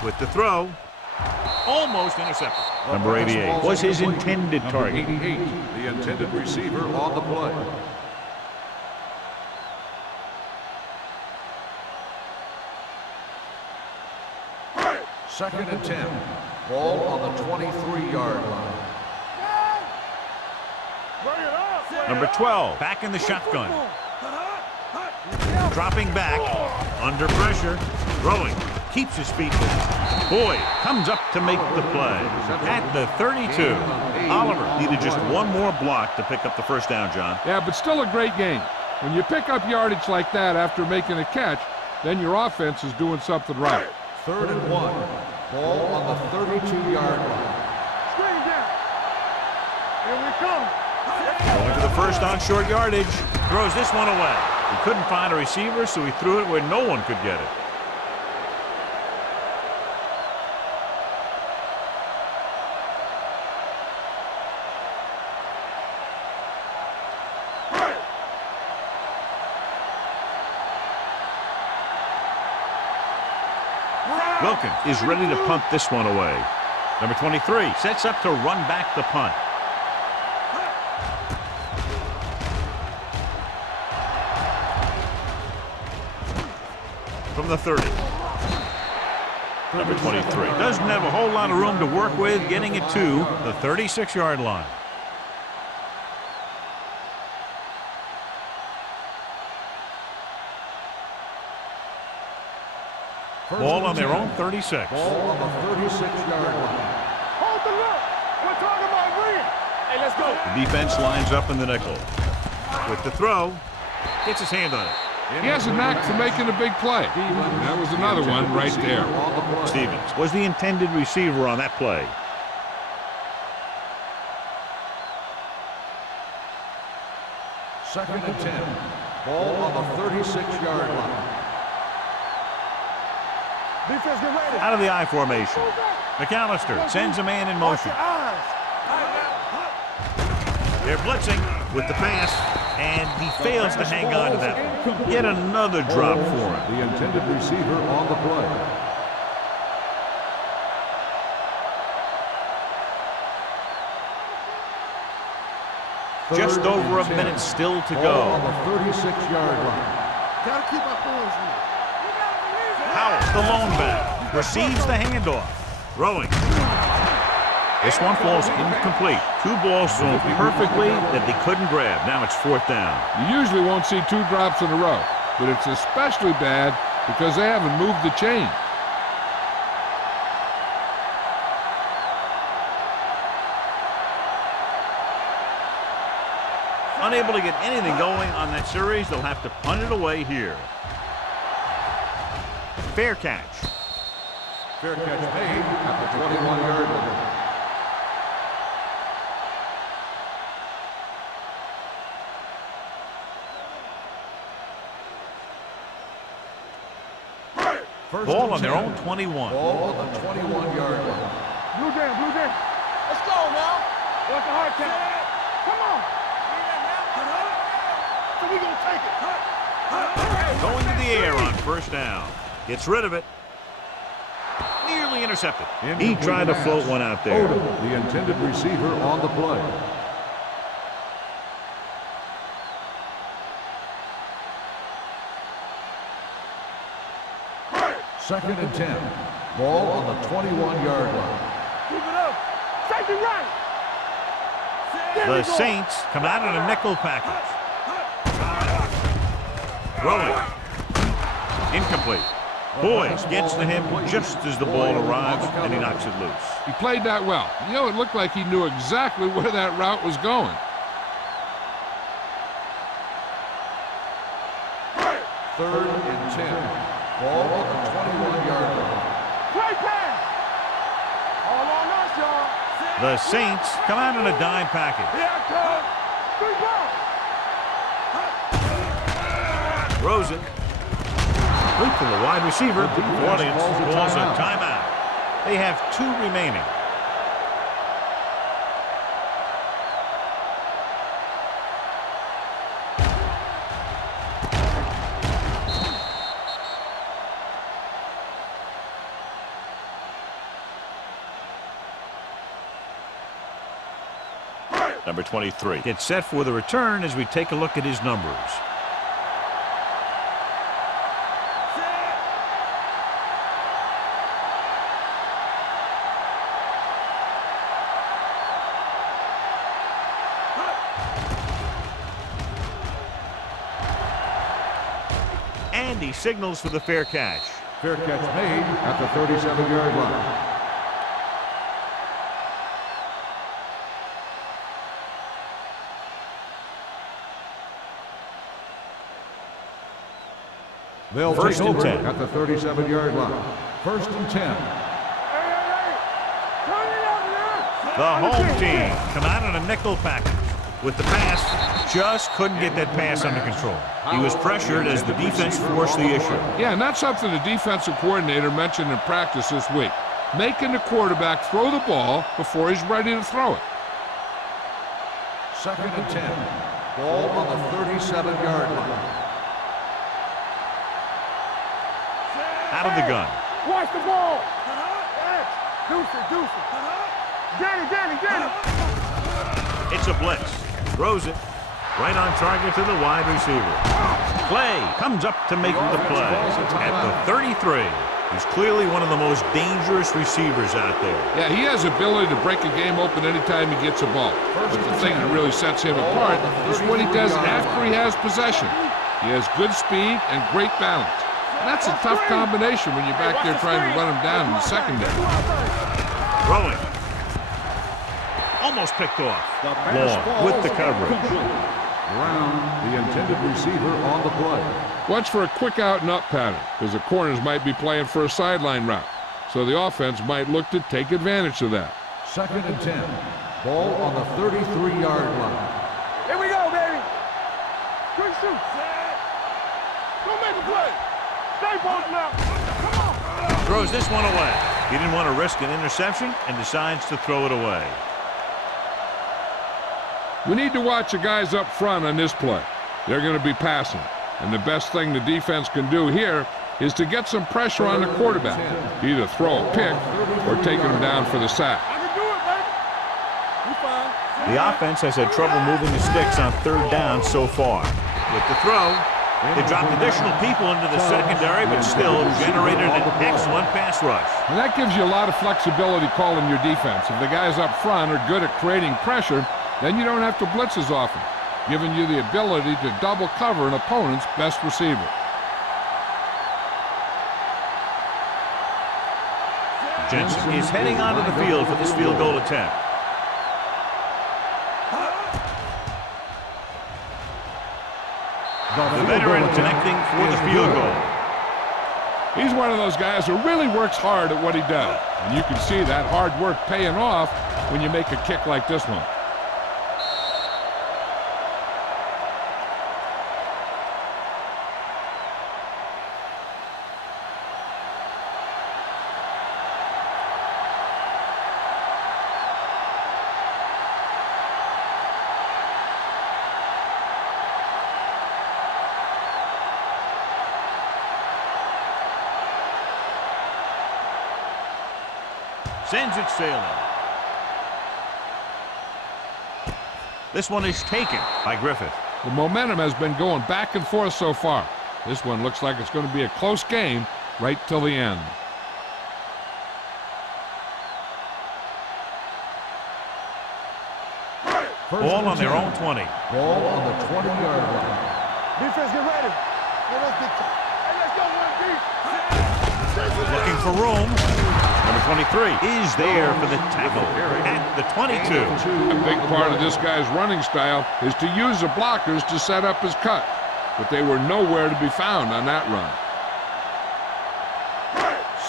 With the throw. Almost intercepted. Number 88 was his intended target. 88, the intended receiver on the play. Second and 10. Ball on the 23-yard line. Number 12, back in the shotgun. Dropping back, under pressure, throwing, keeps his feet moving. Boyd comes up to make the play. At the 32, Oliver needed just one more block to pick up the first down, John. Yeah, but still a great game. When you pick up yardage like that after making a catch, then your offense is doing something right. 3rd and 1. Ball on the 32-yard line. Screen down. Here we come. Going to the first on short yardage. Throws this one away. He couldn't find a receiver, so he threw it where no one could get it. Wilkins is ready to punt this one away. Number 23 sets up to run back the punt. From the 30. Number 23 doesn't have a whole lot of room to work with, getting it to the 36-yard line. Ball on their own 36. Ball on the 36-yard line. Hold the look. We're talking about green. Hey, let's go. The defense lines up in the nickel. With the throw, gets his hand on it. He has a knack for making a big play. That was another one right there. Stevens was the intended receiver on that play. Second and 10. Ball on the 36-yard line. Defense, get ready. Out of the I formation. McAllister sends a man in Watch motion. your eyes. They're blitzing with the pass, and he fails to hang on to that one. Yet another drop for him. The intended receiver on the play. Just Third over a and 10. minute still to Ball go. on the 36-yard line. Gotta keep our points here. Howell, the lone back, receives the handoff. Throwing. This one falls incomplete. Two balls thrown perfectly that they couldn't grab. Now it's 4th down. You usually won't see 2 drops in a row, but it's especially bad because they haven't moved the chain. Unable to get anything going on that series, they'll have to punt it away here. Fair catch. Fair catch made at the 21-yard line. Ball on their own 21. Ball on the 21-yard line. Blue down, blue down. Let's go now. What's the hard count? Come on. So we gonna take it. Going to the air on 1st down. Gets rid of it. Nearly intercepted. He tried to float one out there. Odom, the intended receiver on the play. Second and 10. Ball on the 21-yard line. Keep it up. Safety right. The Saints come out in a nickel package. Throwing. Incomplete. Boyd gets to him just as the ball arrives, and he knocks it loose. He played that well. You know, it looked like he knew exactly where that route was going. Third and 10. Ball on the 21-yard line. Great pass. All on us, y'all. The Saints come out in a dime package. Here I come. Three balls. Throws it. Complete to the wide receiver. The audience calls a timeout. They have 2 remaining. Number 23 gets set for the return as we take a look at his numbers. And he signals for the fair catch. Fair catch made at the 37-yard line. They'll First take and over 10. at the 37-yard line. First and 10. The home team come out in a nickel package. With the pass, just couldn't get that pass under control. He was pressured as the defense forced the issue. Yeah, and that's something the defensive coordinator mentioned in practice this week. Making the quarterback throw the ball before he's ready to throw it. Second and 10. Ball on the 37-yard line. Out of the gun. Watch the ball. Deuce it. Danny. It's a blitz. Throws it. Right on target to the wide receiver. Clay comes up to make the play. At the 33. He's clearly one of the most dangerous receivers out there. Yeah, he has the ability to break a game open anytime he gets a ball. But the thing that really sets him apart is what he does after he has possession. He has good speed and great balance. And that's a tough combination when you're back there trying to run him down in the secondary. Throwing. Almost picked off. Long with the coverage. Brown, the intended receiver, on the play. Watch for a quick out and up pattern, because the corners might be playing for a sideline route. So the offense might look to take advantage of that. Second and 10. Ball on the 33-yard line. Here we go, baby. Quick shoot. Don't make a play. Stay posted now. Come on. Throws this one away. He didn't want to risk an interception and decides to throw it away. We need to watch the guys up front on this play. They're going to be passing. And the best thing the defense can do here is to get some pressure on the quarterback. Either throw a pick or taking him down for the sack. I can do it, baby. You fine. The offense has had trouble moving the sticks on third down so far. With the throw, they dropped additional people into the secondary, but still generated an excellent pass rush. And that gives you a lot of flexibility calling your defense. If the guys up front are good at creating pressure, then you don't have to blitz as often, giving you the ability to double cover an opponent's best receiver. Jensen is heading onto the field for this field goal attempt. The veteran connecting for the field goal. He's one of those guys who really works hard at what he does. And you can see that hard work paying off when you make a kick like this one. Sends it sailing. This one is taken by Griffith. The momentum has been going back and forth so far. This one looks like it's going to be a close game right till the end. Ball on their own 20. Ball on the 20-yard line. Defense, get ready. Hey, let's go, one deep. Looking for room. Number 23 is there for the tackle at the 22. A big part of this guy's running style is to use the blockers to set up his cut, but they were nowhere to be found on that run.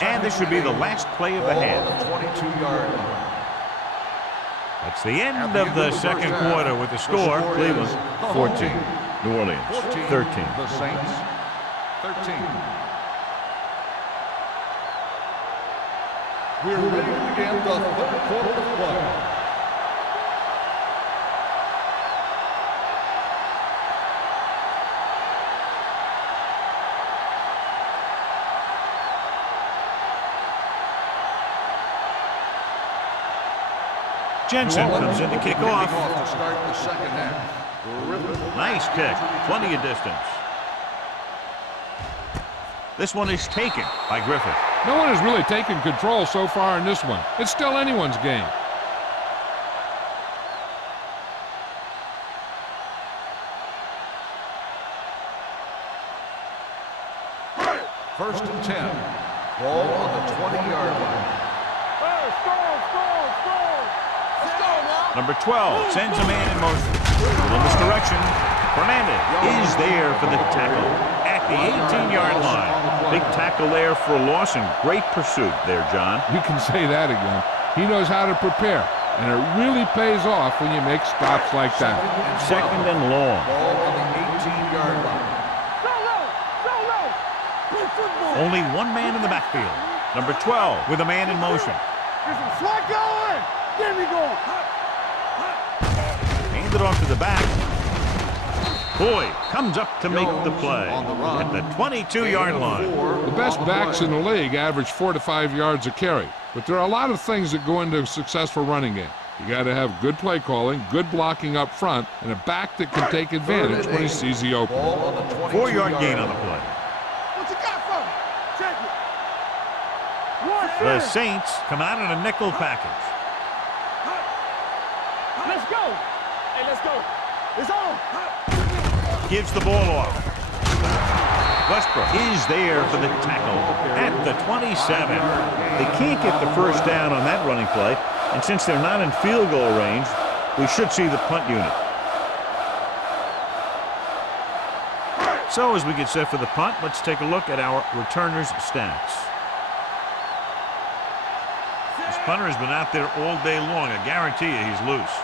And this should be the last play of the half. Ball on the 22-yard line. That's the end of the second quarter with the score. Cleveland 14. New Orleans 13. The Saints 13. We're ready to begin the third quarter of play. Jensen comes in to kick off. To start the second half. Nice kick. Plenty of distance. This one is taken by Griffith. No one has really taken control so far in this one. It's still anyone's game. First and 10. Ball on the 20-yard line. Hey, score. Let's go now. Number 12 sends a man in motion. In this direction. Fernandez is there for the tackle at the 18-yard line. Big tackle there for a loss and great pursuit there, John. You can say that again. He knows how to prepare, and it really pays off when you make stops like that. Second and long. Ball on the 18-yard line. Go low. Play football. Only one man in the backfield. Number 12 with a man in motion. Listen, swat going. Get me going. Hand it off to the back. Boyd comes up to make the play at the 22-yard line. The best backs in the league average 4 to 5 yards a carry, but there are a lot of things that go into a successful running game. You got to have good play calling, good blocking up front, and a back that can take advantage when he sees the opening. 4-yard gain on the play. What you got for me? Check it. The Saints come out in a nickel package. Let's go. Hey, let's go. It's on. Gives the ball off. Westbrook is there for the tackle at the 27. They can't get the first down on that running play, and since they're not in field goal range, we should see the punt unit. So as we get set for the punt, let's take a look at our returners' stats. This punter has been out there all day long. I guarantee you he's loose.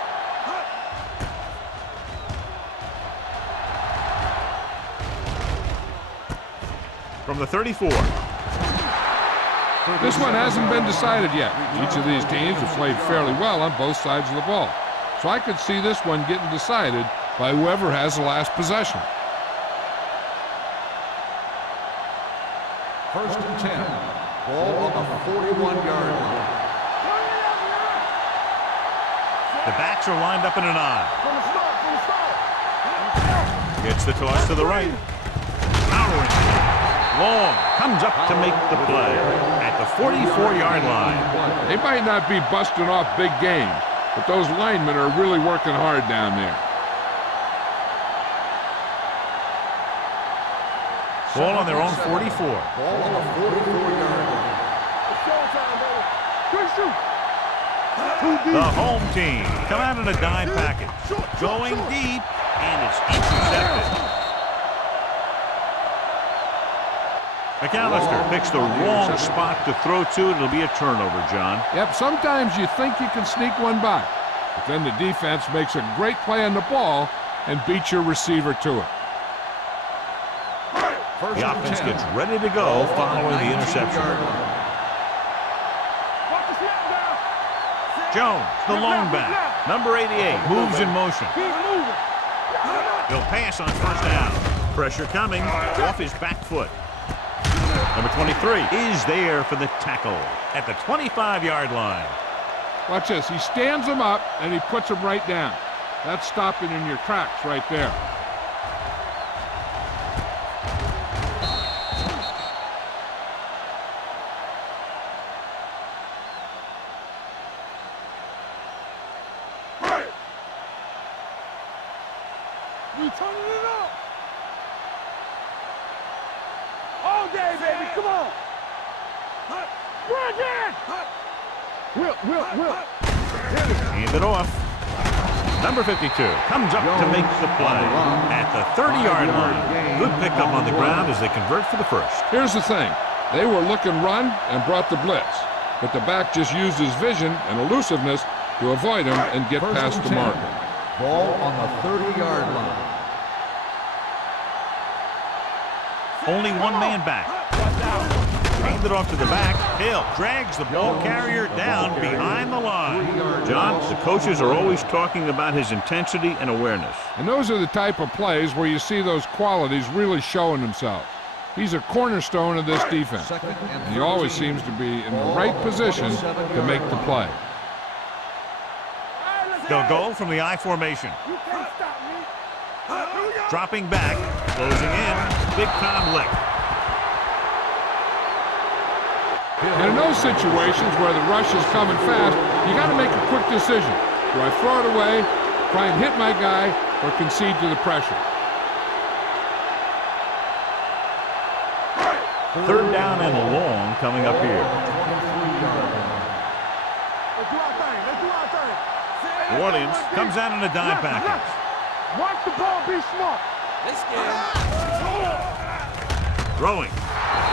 From the 34. This one hasn't been decided yet. Each of these teams have played fairly well on both sides of the ball. So I could see this one getting decided by whoever has the last possession. First and 10. Ball on the 41-yard line. The backs are lined up in an eye. From the start. Gets the toss to the right. Powering. Long comes up to make the play at the 44-yard line. They might not be busting off big games, but those linemen are really working hard down there. Ball on their own 44. Ball on the 44-yard line. It's showtime, baby. Good shoot. The home team come out in a dime package. Going deep, and it's intercepted. McAllister picks the wrong spot to throw to. It'll be a turnover, John. Yep, sometimes you think you can sneak one by, but then the defense makes a great play on the ball and beats your receiver to it. The offense gets ready to go following the interception. Walk the snap down. Jones, the lone back, number 88, moves in motion. Keep moving. He'll pass on first down. Pressure coming off his back foot. Number 23 is there for the tackle at the 25-yard line. Watch this. He stands him up, and he puts him right down. That's stopping in your tracks right there. We turning it up. All day, baby. Come on. Bring it. Will. Hand it off. Number 52 comes up to make the play at the 30-yard line. Good pickup on the ground as they convert for the first. Here's the thing. They were looking run and brought the blitz, but the back just used his vision and elusiveness to avoid him and get past the marker. Ball on the 30-yard line. Only one man back. Hand it off to the back. Hill drags the ball carrier down behind the line. John, the coaches are always talking about his intensity and awareness. And those are the type of plays where you see those qualities really showing themselves. He's a cornerstone of this defense, and he always seems to be in the right position to make the play. They'll go from the I formation. You can't stop me. Here we go. Dropping back, closing in, big time lick. And in those situations where the rush is coming fast, you got to make a quick decision. Do I throw it away, try and hit my guy, or concede to the pressure? Third down and long coming up here. Let's do our thing. Let's do our thing. New Orleans comes out in a dime package. Watch the ball, be smart. Throwing.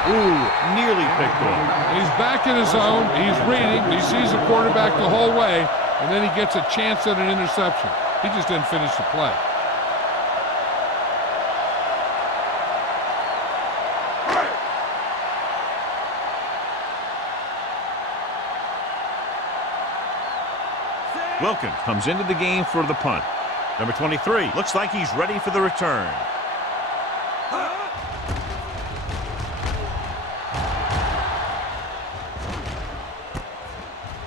Ooh, nearly picked off. He's back in his zone. He's reading. He sees the quarterback the whole way, and then he gets a chance at an interception. He just didn't finish the play. Wilkins comes into the game for the punt. Number 23 looks like he's ready for the return.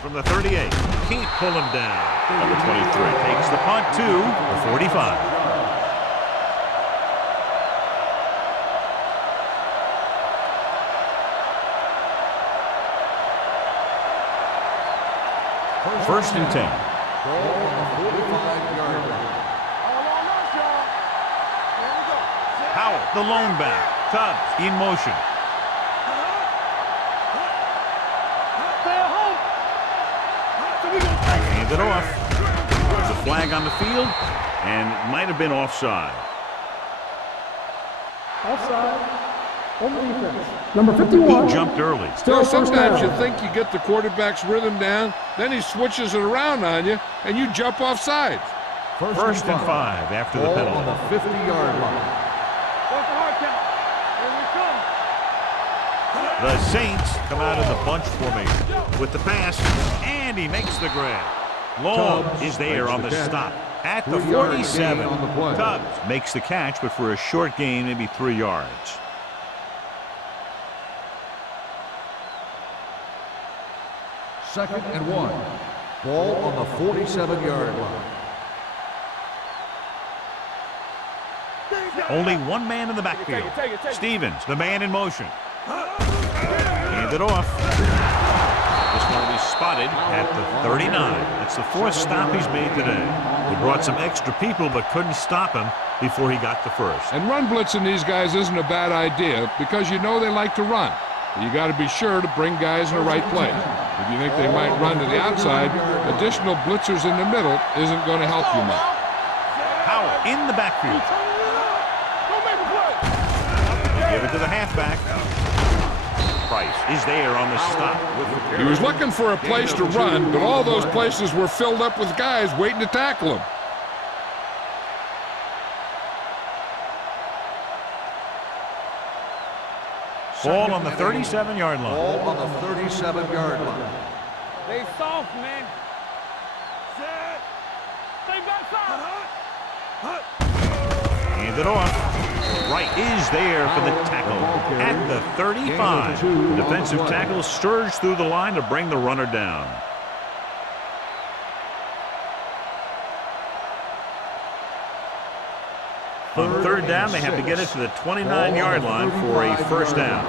From the 38, can't pull him down. Number 23 takes the punt to the 45. First and 10. Ball on the 45-yard line. All on us, y'all. Here we go. Howell, the lone back. Tubbs in motion. Stay at home. So we gonna take it. Hand it off. There's a flag on the field, and it might have been offside. Offside. On the defense. Number 51. He jumped early. Still first Sometimes down. you think you get the quarterback's rhythm down, then he switches it around on you, and you jump off sides. First and 5 after the Ball penalty. on the 50-yard line. What's the hard count? Here we come. The Saints come out in the bunch formation with the pass, and he makes the grab. Long Tubbs is there makes on the the catch. stop at the 3-yard 47. gain on the play. Tubbs makes the catch, but for a short gain, maybe 3 yards. Second and 1. Ball on the 47-yard line. Only one man in the backfield. Take it. Stevens, the man in motion. Hand it off. This one will be spotted at the 39. That's the 4th stop he's made today. He brought some extra people but couldn't stop him before he got the first. And run blitzing these guys isn't a bad idea because you know they like to run. You got to be sure to bring guys in the right place. If you think they might run to the outside, additional blitzers in the middle isn't going to help you much. Howell in the backfield. Don't make a play. They give it to the halfback. Price is there on the stop. He was looking for a place to run, but all those places were filled up with guys waiting to tackle him. Ball on the 37-yard line. Ball on the 37-yard line. They soft, man. Stay backside. Hand it off. Wright is there for the tackle at the 35. The defensive tackle surged through the line to bring the runner down. On third down, they have to get it to the 29-yard line for a first down.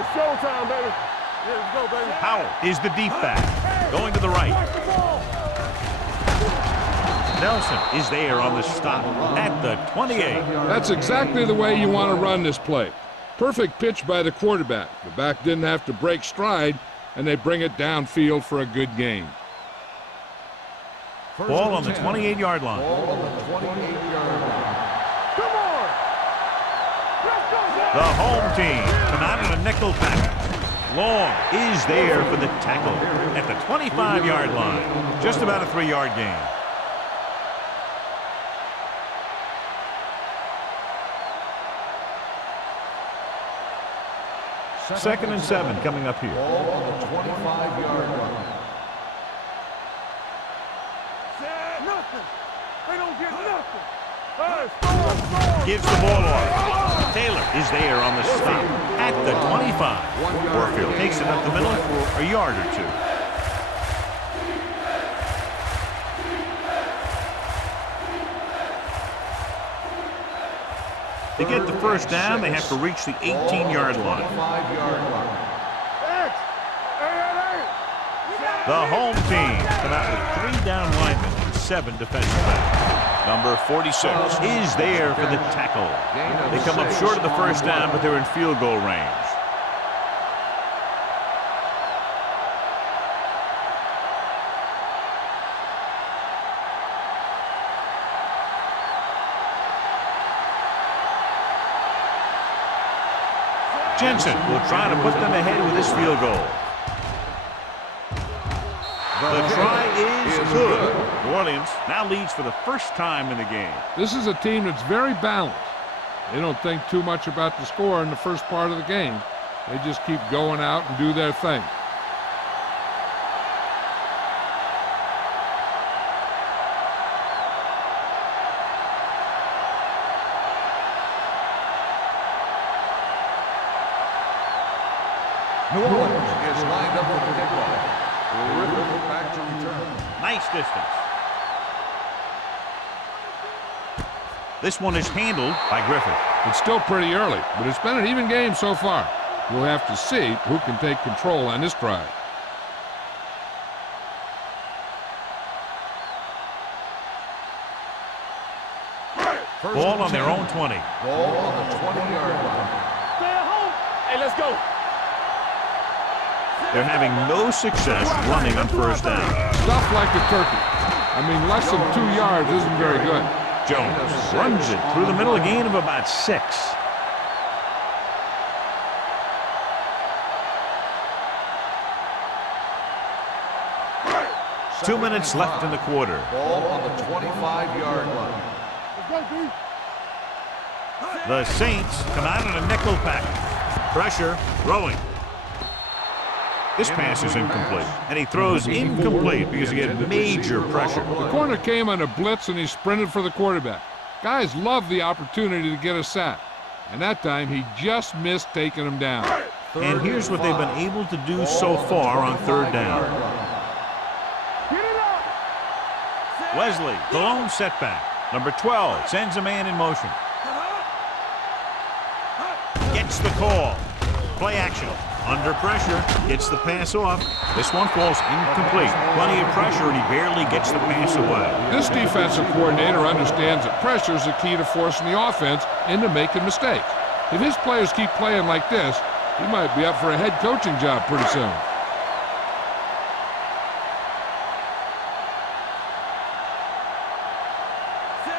It's showtime, baby. Yeah, let's go, baby. Howell is the deep back, going to the right. Watch the ball. Nelson is there on the stop at the 28. That's exactly the way you want to run this play. Perfect pitch by the quarterback. The back didn't have to break stride, and they bring it downfield for a good gain. Ball on the 28-yard line. Ball on the 28-yard line. Come on. Let's go, boys. The home team come out in a nickel package. Long is there for the tackle at the 25-yard line. Just about a 3-yard gain. Second and 7 coming up here. Ball on the 25-yard line. Nothing. They don't get nothing. Hey, score. Gives the ball off. Taylor is there on the stop at the 25. Warfield takes it up the middle for a yard or two. To get the first down, they have to reach the 18-yard line. 5-yard line. X. Hey. The home team come out with 3 down linemen and 7 defensive backs. Number 46 is there for the tackle. They come up short of the first down, but they're in field goal range. Jensen will try to put them ahead with this field goal. The try is good. New Orleans now leads for the first time in the game. This is a team that's very balanced. They don't think too much about the score in the first part of the game. They just keep going out and do their thing. New Orleans is lined up for the kickoff. Griffith back to return. Nice distance. This one is handled by Griffith. It's still pretty early, but it's been an even game so far. We'll have to see who can take control on this drive. Ball on their own 20. Ball on the 20-yard line. Stay at home. Hey, let's go. They're having no success running on first down. Stuff like a turkey. I mean, less than 2 yards isn't very good. Jones runs it through the middle, a gain of about 6. Two minutes left in the quarter. Ball on the 25-yard line. The Saints come out in a nickel package. Pressure, throwing. This pass is incomplete, and he throws incomplete because he had major pressure. The corner came on a blitz, and he sprinted for the quarterback. Guys love the opportunity to get a sack, and that time he just missed taking him down. And here's what they've been able to do so far on third down. Wesley, the lone setback. Number 12 sends a man in motion. Gets the call. Play action. Under pressure, gets the pass off. This one falls incomplete. Plenty of pressure, and he barely gets the pass away. This defensive coordinator understands that pressure is the key to forcing the offense into making mistakes. If his players keep playing like this, he might be up for a head coaching job pretty soon.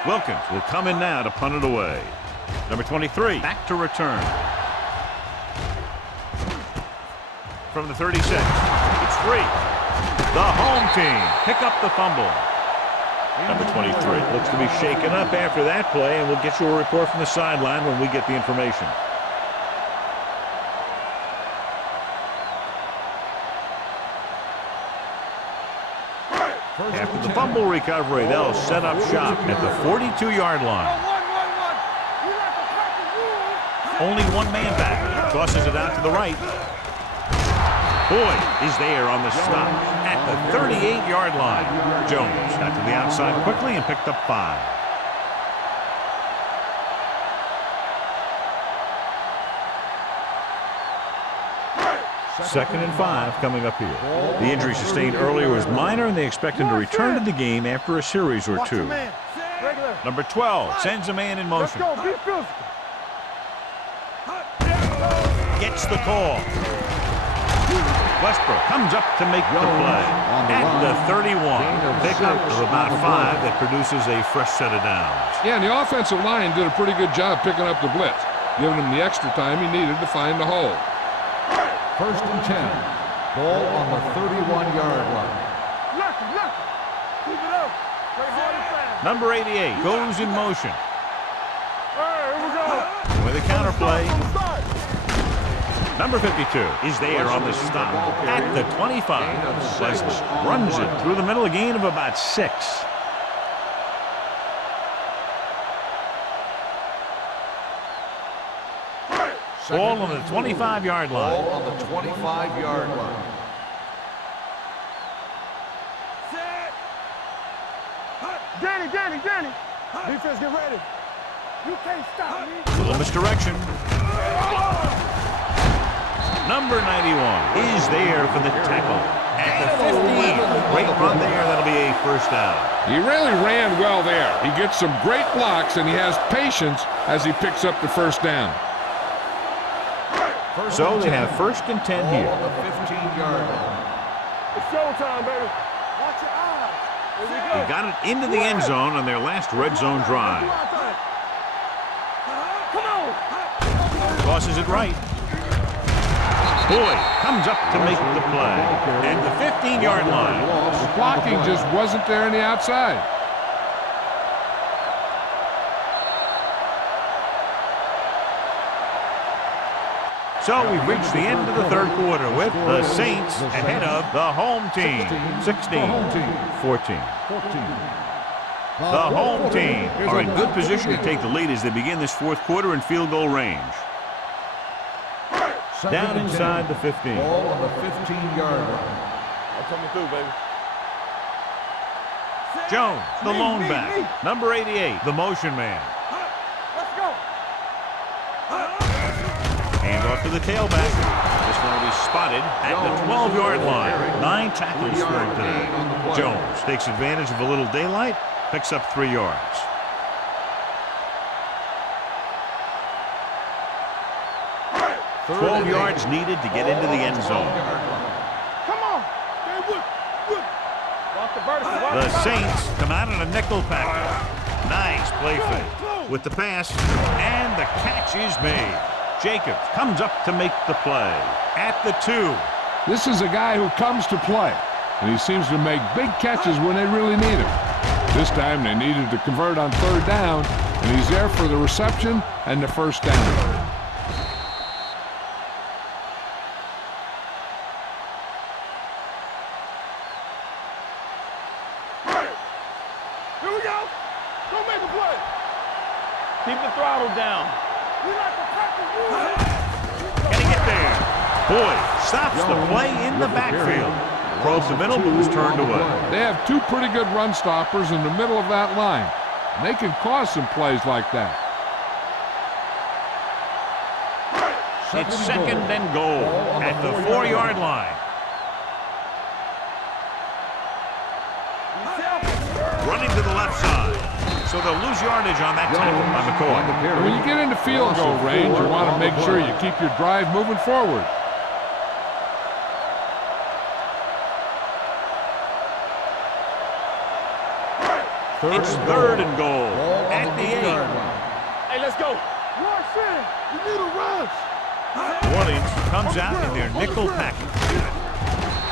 Wilkins will come in now to punt it away. Number 23, back to return. From the 36, it's free. The home team pick up the fumble. Number 23 looks to be shaken up after that play, and we'll get you a report from the sideline when we get the information. After the fumble recovery, they'll set up shop at the 42-yard line. Only one man back. Tosses it out to the right. Boyd is there on the stop at the 38-yard line. Jones got to the outside quickly and picked up 5. Second and 5 coming up here. The injury sustained earlier was minor, and they expect him to return to the game after a series or 2. Number 12 sends a man in motion. Gets the call. Westbrook comes up to make the play at the 31. Pickup of about 5 that produces a fresh set of downs. Yeah, and the offensive line did a pretty good job picking up the blitz, giving him the extra time he needed to find the hole. First and 10. Ball on the 31-yard line. Keep it up. Play hard and fast. Number 88 goes in motion. Here we go. With a counterplay. Number 52 is there on the stop at the 25. Wesley runs it through the middle, a gain of about 6. Ball on the 25-yard line. Ball on the 25-yard line. Danny. Defense, get ready. You can't stop me. Little misdirection. Number 91 is there for the tackle at the 15. Great run there. That'll be a first down. He really ran well there. He gets some great blocks, and he has patience as he picks up the first down. So they have first and 10 here. On the 15-yard line. It's showtime, baby. Watch your eyes. Here we go. They got it into the end zone on their last red zone drive. Come on. Tosses it right. Boyd comes up to make the play at the 15-yard line. The blocking just wasn't there on the outside. So we've reached the end of the third quarter with the Saints ahead of the home team, 16-14. The home team are in good position to take the lead as they begin this fourth quarter in field goal range. Down inside the 15. Ball on the 15-yard line. I'm coming through, baby. Jones, the lone back. Number 88, the motion man. Let's go. Hand off to the tailback. This one will be spotted at the 12-yard line. 9 tackles for him today. Jones takes advantage of a little daylight, picks up 3 yards. 12 yards needed to get into the end zone. Come on. Hey, Wood. Watch the vertical. The Saints come out in a nickel package. Nice play fake with the pass, and the catch is made. Jacobs comes up to make the play at the 2. This is a guy who comes to play, and he seems to make big catches when they really need him. This time they needed to convert on third down, and he's there for the reception and the first down. Here we go. Go make a play. Keep the throttle down. We like to practice. Can he get there? Boyd stops the play in the backfield. Across the middle, but was turned away. They have 2 pretty good run stoppers in the middle of that line. And they can cause some plays like that. It's second and goal at the 4-yard line. Running to the left side. So they'll lose yardage on that tackle by McCoy. And when you get into field goal range, you want to make sure you keep your drive moving forward. It's third and goal at the 8. Hey, let's go. Rush in. You need a rush. New Orleans comes out in their nickel package.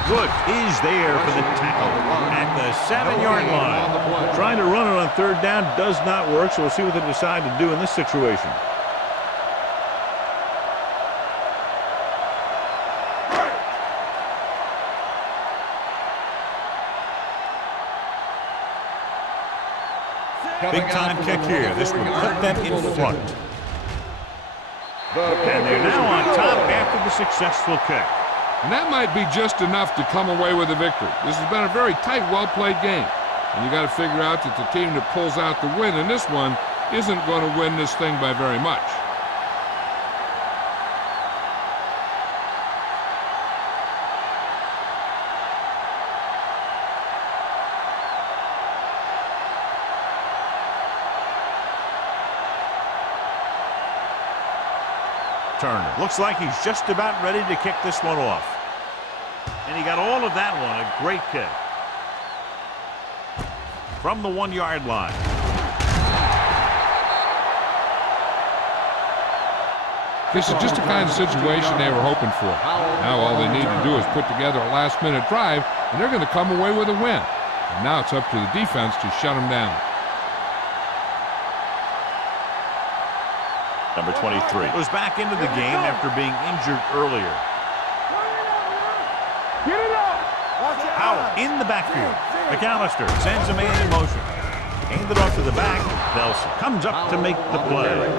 Good is there for the tackle at the 7-yard line. Trying to run it on third down does not work, so we'll see what they decide to do in this situation. Big time kick here. This will put them in front. And they're now on top after the successful kick. And that might be just enough to come away with a victory. This has been a very tight, well-played game. And you got to figure out that the team that pulls out the win in this one isn't going to win this thing by very much. Turner looks like he's just about ready to kick this one off. And he got all of that one. A great kick. From the 1-yard line. This is just the kind of situation they were hoping for. Now all they need to do is put together a last-minute drive, and they're going to come away with a win. And now it's up to the defense to shut them down. Number 23 was back into the game after being injured earlier. Get it up. Howell in the backfield. McAllister sends a man in motion. Handed off to the back. Nelson comes up to make the play.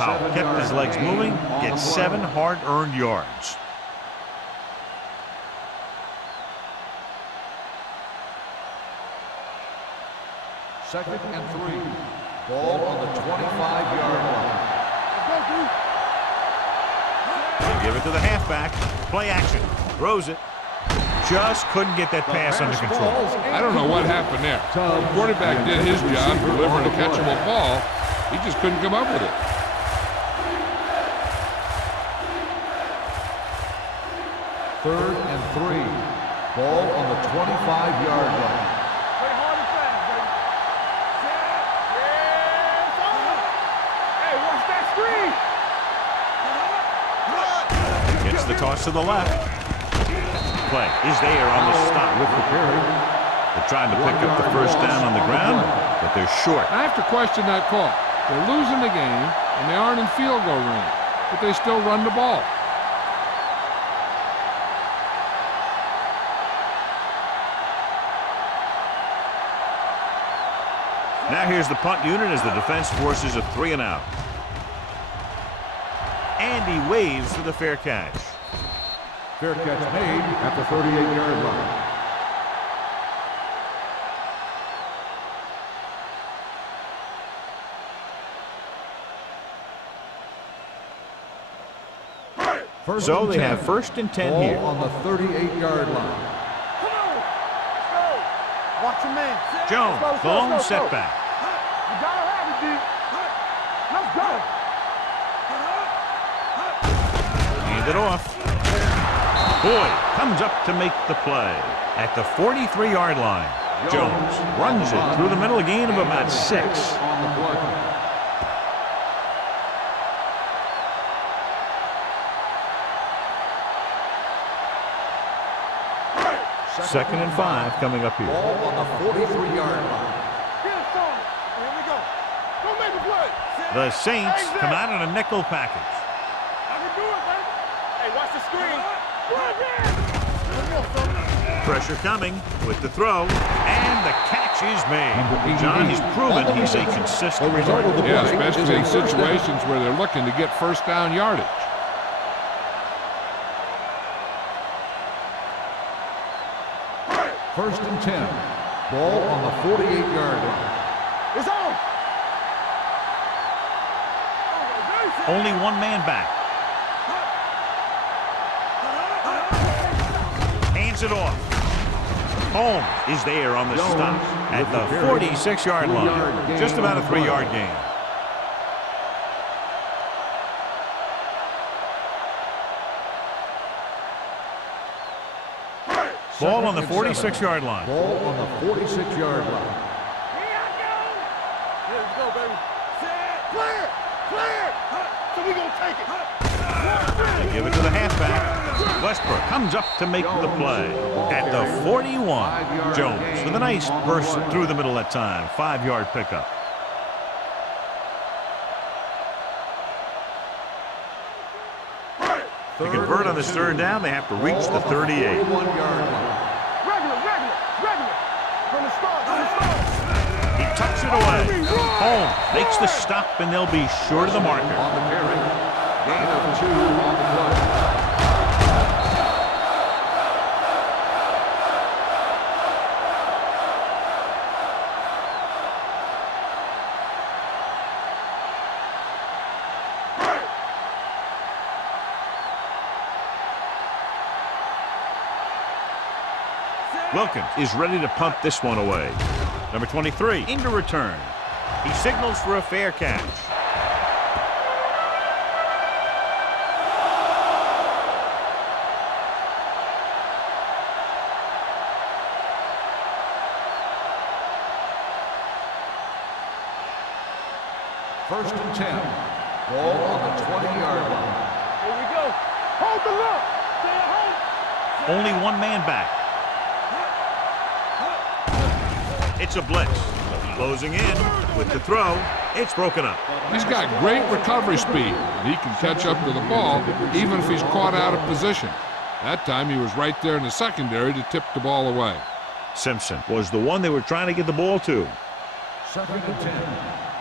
Howell kept his legs moving, gets 7 hard-earned yards. Second and 3. Ball on the 25-yard line. They give it to the halfback. Play action. Throws it. Just couldn't get that pass under control. I don't know what happened there. The quarterback did his job, delivering a catchable ball. He just couldn't come up with it. Third and 3. Ball on the 25-yard line. Play hard and fast, baby. Set. Yes, hey, watch that screen. Gets the toss to the left. Play is there on the stop. With the carry. They're trying to pick up the first down on the ground, but they're short. I have to question that call. They're losing the game, and they aren't in field goal range, but they still run the ball. Now here's the punt unit as the defense forces a 3 and out. And he waves for the fair catch. Fair catch made at the 38-yard line. So they have first and 10 here. On the 38-yard line. Come on. Let's go. Watch your man. Jones, Let's go, the lone let's go. setback. You gotta have it, D. Let's go. Hand it off. Boyd comes up to make the play. At the 43-yard line, Jones runs it through the middle, a gain of about 6. On the play. Second and 5 coming up here. Ball on the 43-yard line. Get it started. Here we go. Go make a play. The Saints come out in a nickel package. I can do it, man. Hey, watch the screen. Right there. Pressure coming with the throw, and the catch is made. John has proven he's a consistent result of the Yeah, play especially in is a first down. situations where they're looking to get first down yardage. First and 10. Ball on the 48-yard line. It's on. Only one man back. Hands it off. Holmes is there on the stop at the 46-yard line. Just about a 3-yard gain. Ball on the 46-yard line. Ball on the 46-yard line. Here I go. Let's go, baby. Set. Clear. Clear. So we gonna take it. They give it to the halfback. Westbrook comes up to make the play. At the 41, Jones with a nice burst through the middle that time. 5-yard pickup. To convert on this third down, they have to reach the 38. 41-yard line. Regular. From the start. He tucks it away. Holmes makes the stop, and they'll be short of the marker. On the carry. Gain of 2 on the play. Wilkins is ready to punt this one away. Number 23 into return. He signals for a fair catch. First and 10. Ball on the 20-yard line. Here we go. Hold the look. Stay at home. Only one man back. It's a blitz. Closing in with the throw. It's broken up. He's got great recovery speed, and he can catch up to the ball even if he's caught out of position. That time he was right there in the secondary to tip the ball away. Simpson was the one they were trying to get the ball to. Second and 10.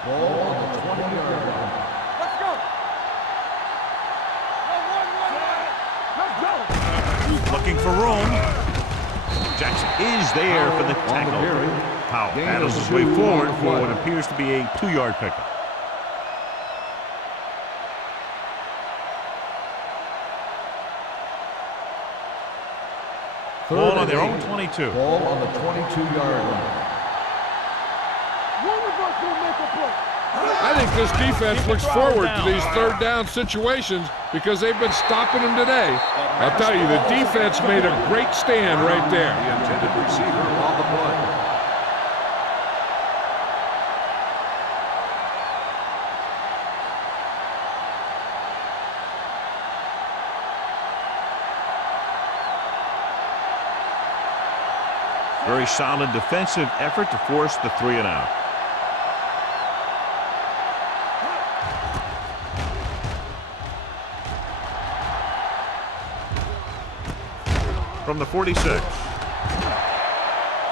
Ball on the 20-yard line. Let's go. Let's go. Looking for room. Jackson is there for the tackle. Powell battles his way forward for what appears to be a 2-yard pickup. Ball on their own 22. Ball on the 22-yard line. One of us will make a play. I think this defense looks forward to these third down situations because they've been stopping them today. I'll tell you, the defense made a great stand right there. The intended receiver on the play. Very solid defensive effort to force the 3 and out. From the 46.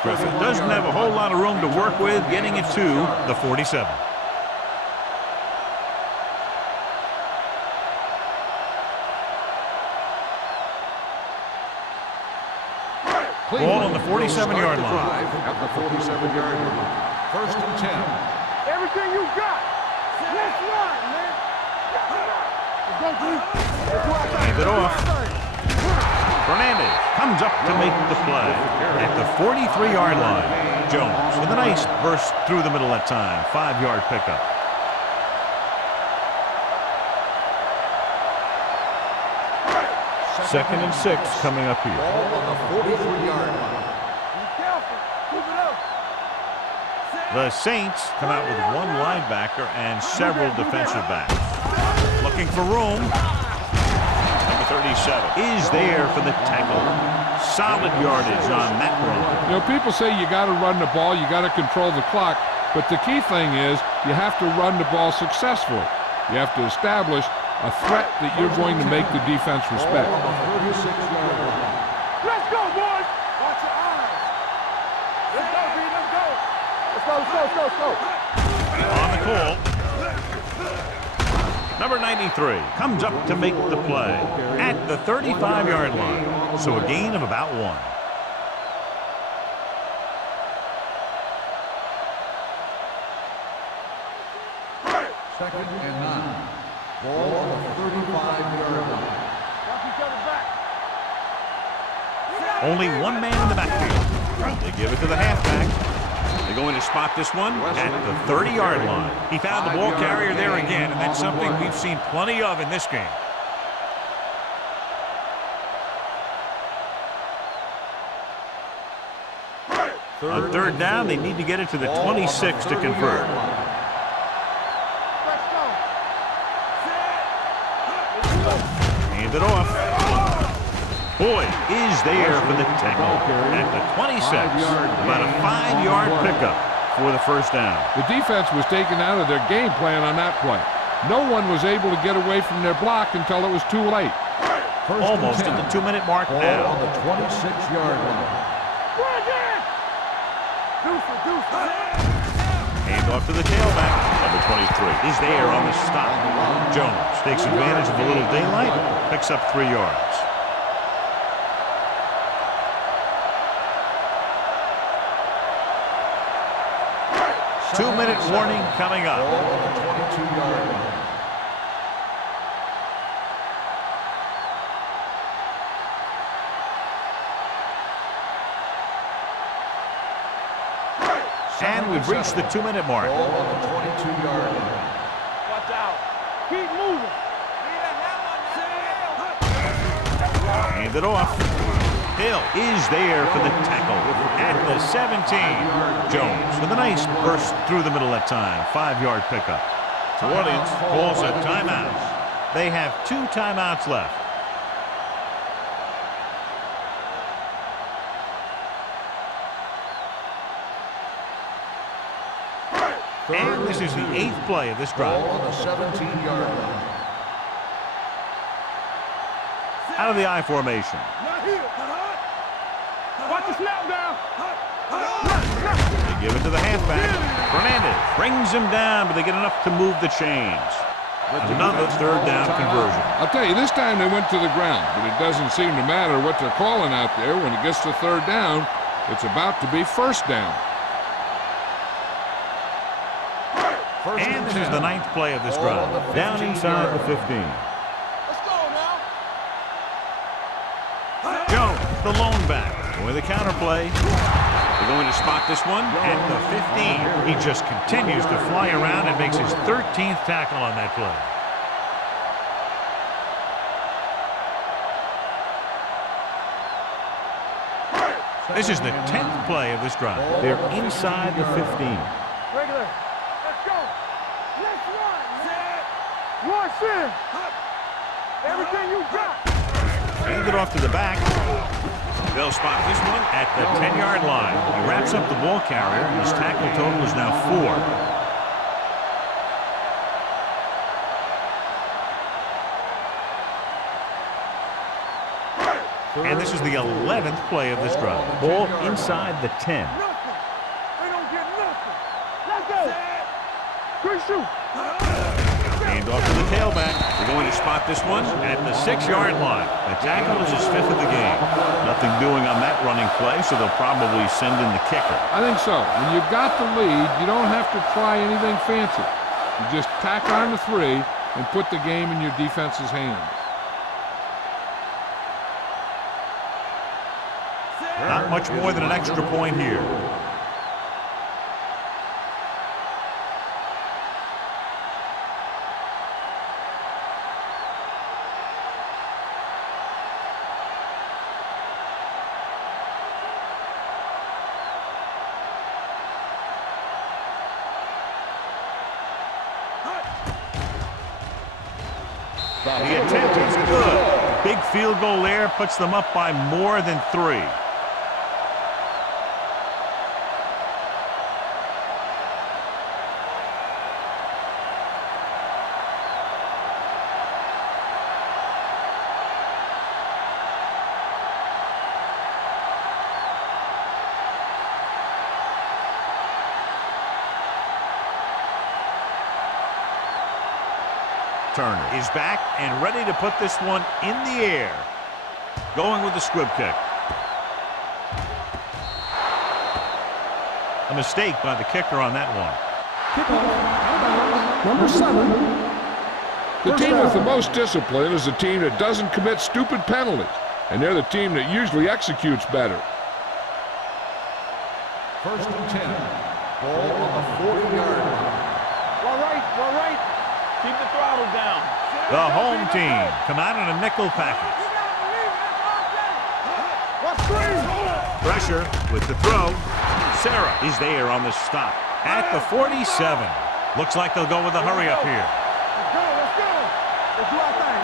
Griffin doesn't have a whole lot of room to work with, getting it to the 47. Ball on the 47-yard line. At the 47-yard line. 1st and 10. Everything you got. Let's run, man. Hand it off. Fernandez comes up to make the play at the 43-yard line. Jones with a nice burst through the middle that time. 5-yard pickup. Second and 6 coming up here. Ball on the 43-yard line. Be careful. Keep it up. The Saints come out with 1 linebacker and several defensive backs. Looking for room. Number 37 is there for the tackle. Solid yardage on that run. You know, people say you got to run the ball, you got to control the clock, but the key thing is you have to run the ball successfully. You have to establish a threat that you're going to make the defense respect. Ball on the 36-yard line. Let's go, boys. Watch your eyes. Let's go, B. Let's go. Let's go. On the call. Number 93 comes up to make the play at the 35-yard line. So a gain of about 1. Second and 9. Ball on the 35-yard line. Watch each other back. Only 1 man in the backfield. They give it to the halfback. They're going to spot this one at the 30-yard line. He found the ball carrier there again, and that's something we've seen plenty of in this game. On 3rd down, they need to get it to the 26 to convert. Let's go. Hand it off. Boyd is there for the tackle at the 26. About a 5-yard pickup for the 1st down. The defense was taken out of their game plan on that play. No one was able to get away from their block until it was too late. Almost at the 2-minute mark Ball now. on the 26-yard line. Hand off to the tailback. Number 23 is there on the stop. Jones takes advantage of a little daylight, picks up 3 yards. Two-minute warning coming up. Ball on the 22-yard line. And we've reached the 2-minute mark. Ball on the 22-yard line. Watch out. Keep moving. Hand it off. Hill is there for the tackle at the 17. Jones with a nice burst through the middle that time. 5-yard pickup. New Orleans calls a timeout. They have 2 timeouts left. And this is the 8th play of this drive. Ball on the 17-yard line. Out of the I formation. Not here. Watch the snap down. They give it to the halfback. Fernandez brings him down, but they get enough to move the chains. Another 3rd down conversion. I'll tell you, this time they went to the ground, but it doesn't seem to matter what they're calling out there. When it gets to 3rd down, it's about to be 1st down. And this is the 9th play of this drive. Down inside the 15. Let's go now. Jones, the lone back. With a counterplay. They're going to spot this one at the 15. He just continues to fly around and makes his 13th tackle on that play. This is the 10th play of this drive. They're inside the 15. Regular. Let's go. Let's run. Rush in. Everything you got. Hand it off to the back. They'll they'll spot this one at the 10-yard line. He wraps up the ball carrier, and his tackle total is now 4. And this is the 11th play of this drive. Ball inside the 10. Nothing. They don't get nothing. Let's go. Quick shoot. Hand off to the tailback. They're going to spot this one at the 6-yard line. The tackle is his 5th of the game. Nothing doing on that running play, so they'll probably send in the kicker. I think so. When you've got the lead, you don't have to try anything fancy. You just tack on the 3 and put the game in your defense's hands. Not much more than an extra point here. The attempt is good. Big field goal there puts them up by more than 3. Turner is back and ready to put this one in the air. Going with the squib kick. A mistake by the kicker on that one. Number 7. The team with the most discipline is the team that doesn't commit stupid penalties, and they're the team that usually executes better. 1st and 10. Ball on the 40-yard line. All right. Keep the throttle down. The home team come out in a nickel package. What's 3? Pressure with the throw. Sarah is there on the stop at the 47. Looks like they'll go with a hurry up here. Let's go. Let's do our thing.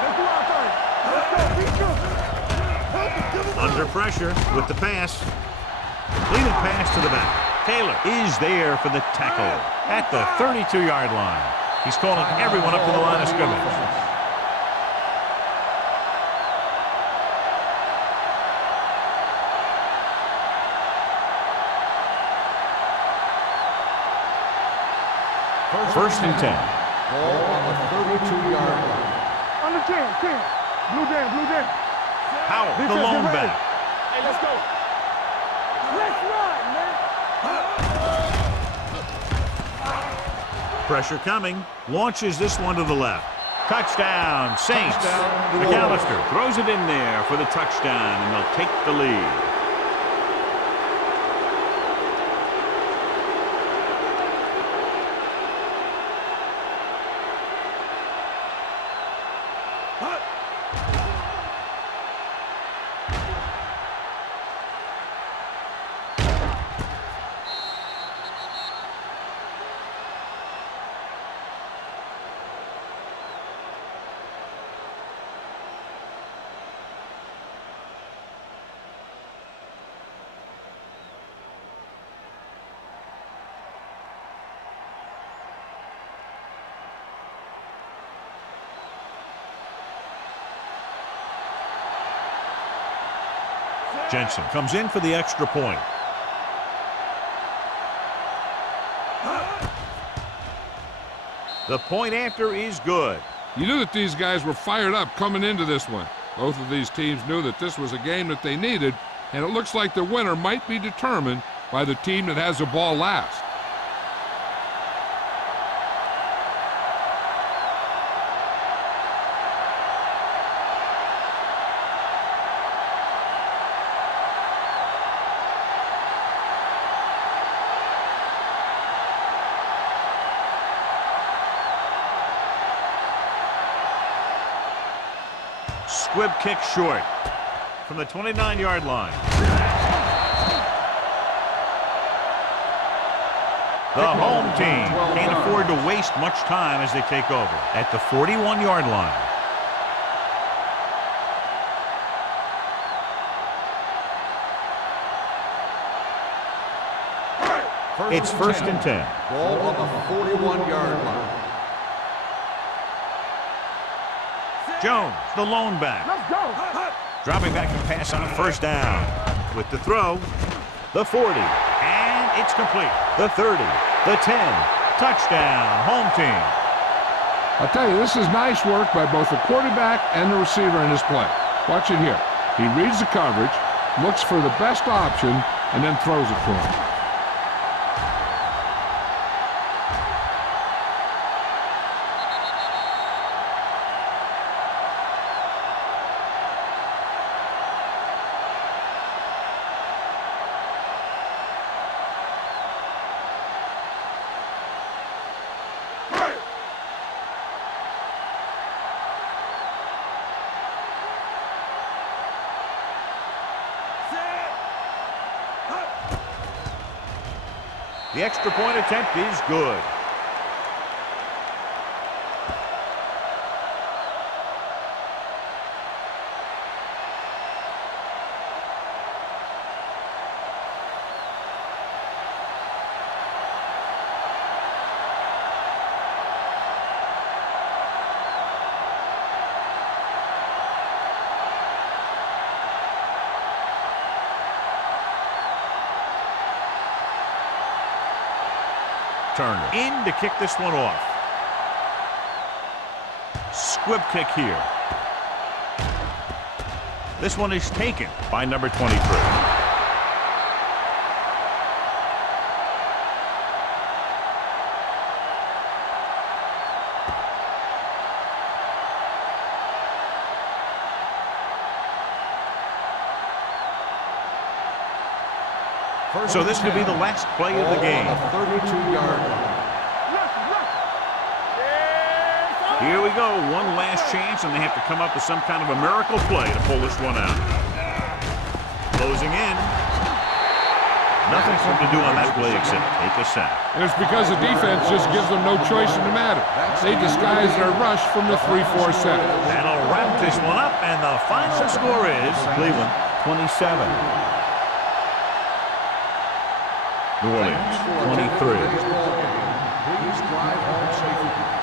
Let's go. Be good. Under pressure with the pass. Completed pass to the back. Taylor is there for the tackle at the 32-yard line. He's calling everyone up to the line of scrimmage. First and 10. Ball on the 32-yard line. Under 10. Blue down. Howell, the Defense, lone get ready. back. Hey, let's go. Let's run, man. Pressure coming. Launches this one to the left. Touchdown, Saints. McAllister throws it in there for the touchdown, and they'll take the lead. Jensen comes in for the extra point. The point after is good. You knew that these guys were fired up coming into this one. Both of these teams knew that this was a game that they needed, and it looks like the winner might be determined by the team that has the ball last. Squib kick short from the 29-yard line. The home team can't afford to waste much time as they take over at the 41-yard line. It's first and 10. Ball on the 41-yard line. Jones, the lone back. Let's go. Dropping back to pass on a first down. With the throw, the 40. And it's complete. The 30, the 10. Touchdown, home team. I'll tell you, this is nice work by both the quarterback and the receiver in his play. Watch it here. He reads the coverage, looks for the best option, and then throws it for him. The extra point attempt is good. Turner in to kick this one off. Squib kick here. This one is taken by number 23. So this could be the last play of the game. 32-yard line. Here we go. One last chance, and they have to come up with some kind of a miracle play to pull this one out. Closing in. Nothing for them to do on that play except take a sack. And it's because the defense just gives them no choice in the matter. They disguise their rush from the 3-4 set. That'll wrap this one up, and the final score is Cleveland 27. New Orleans 23. Please drive home safely.